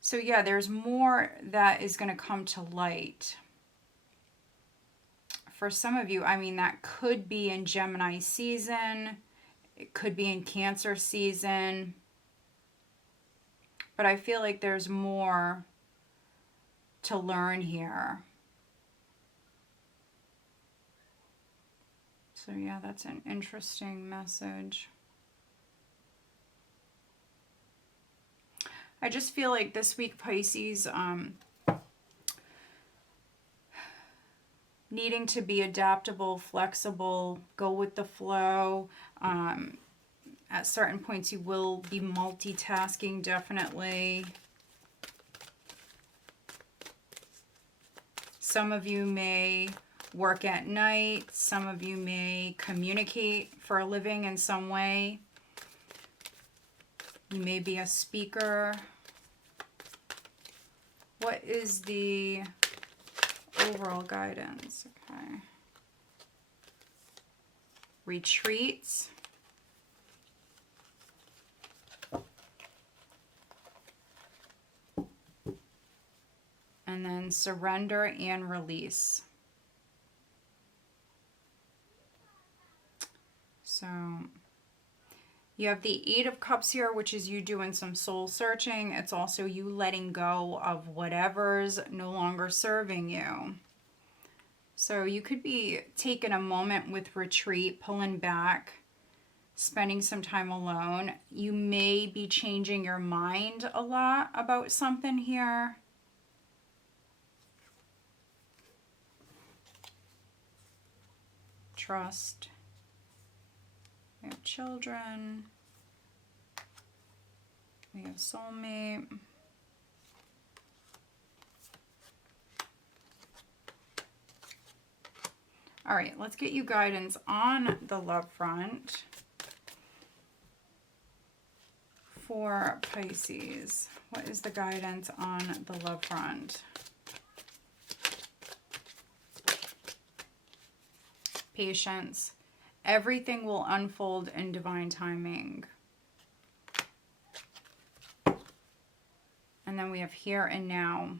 So yeah, there's more that is going to come to light. For some of you, I mean, that could be in Gemini season. It could be in Cancer season. But I feel like there's more to learn here. So yeah, that's an interesting message. I just feel like this week, Pisces, needing to be adaptable, flexible, go with the flow. At certain points, you will be multitasking, definitely. Some of you may work at night. Some of you may communicate for a living in some way. You may be a speaker. What is the overall guidance? Okay. Retreats. And then surrender and release. So you have the 8 of Cups here, which is you doing some soul searching. It's also you letting go of whatever's no longer serving you. So you could be taking a moment with retreat, pulling back, spending some time alone. You may be changing your mind a lot about something here. Trust. We have children. We have soulmate. All right, let's get you guidance on the love front for Pisces. What is the guidance on the love front? Patience. Everything will unfold in divine timing. And then we have here and now.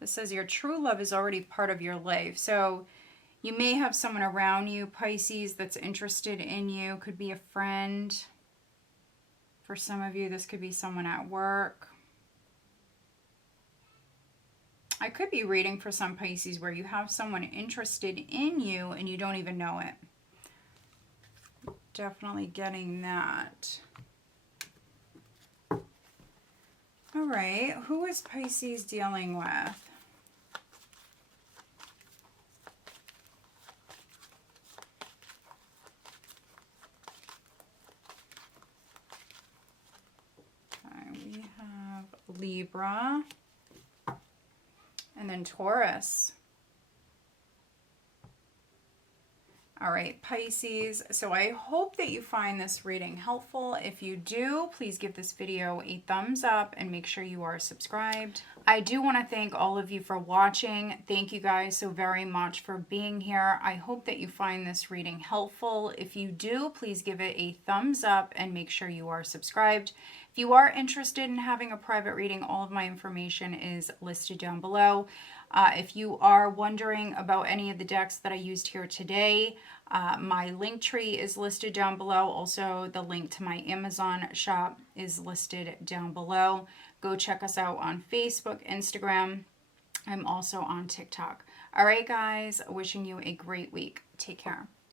This says your true love is already part of your life. So you may have someone around you, Pisces, that's interested in you. Could be a friend. For some of you, this could be someone at work. I could be reading for some Pisces where you have someone interested in you and you don't even know it. Definitely getting that. All right, who is Pisces dealing with? Libra, and then Taurus. All right, Pisces. So I hope that you find this reading helpful. If you do, please give this video a thumbs up and make sure you are subscribed. I do want to thank all of you for watching. Thank you guys so very much for being here. I hope that you find this reading helpful. If you do, please give it a thumbs up and make sure you are subscribed. If you are interested in having a private reading, all of my information is listed down below. If you are wondering about any of the decks that I used here today, my link tree is listed down below. Also, the link to my Amazon shop is listed down below. Go check us out on Facebook, Instagram. I'm also on TikTok. All right, guys, wishing you a great week. Take care.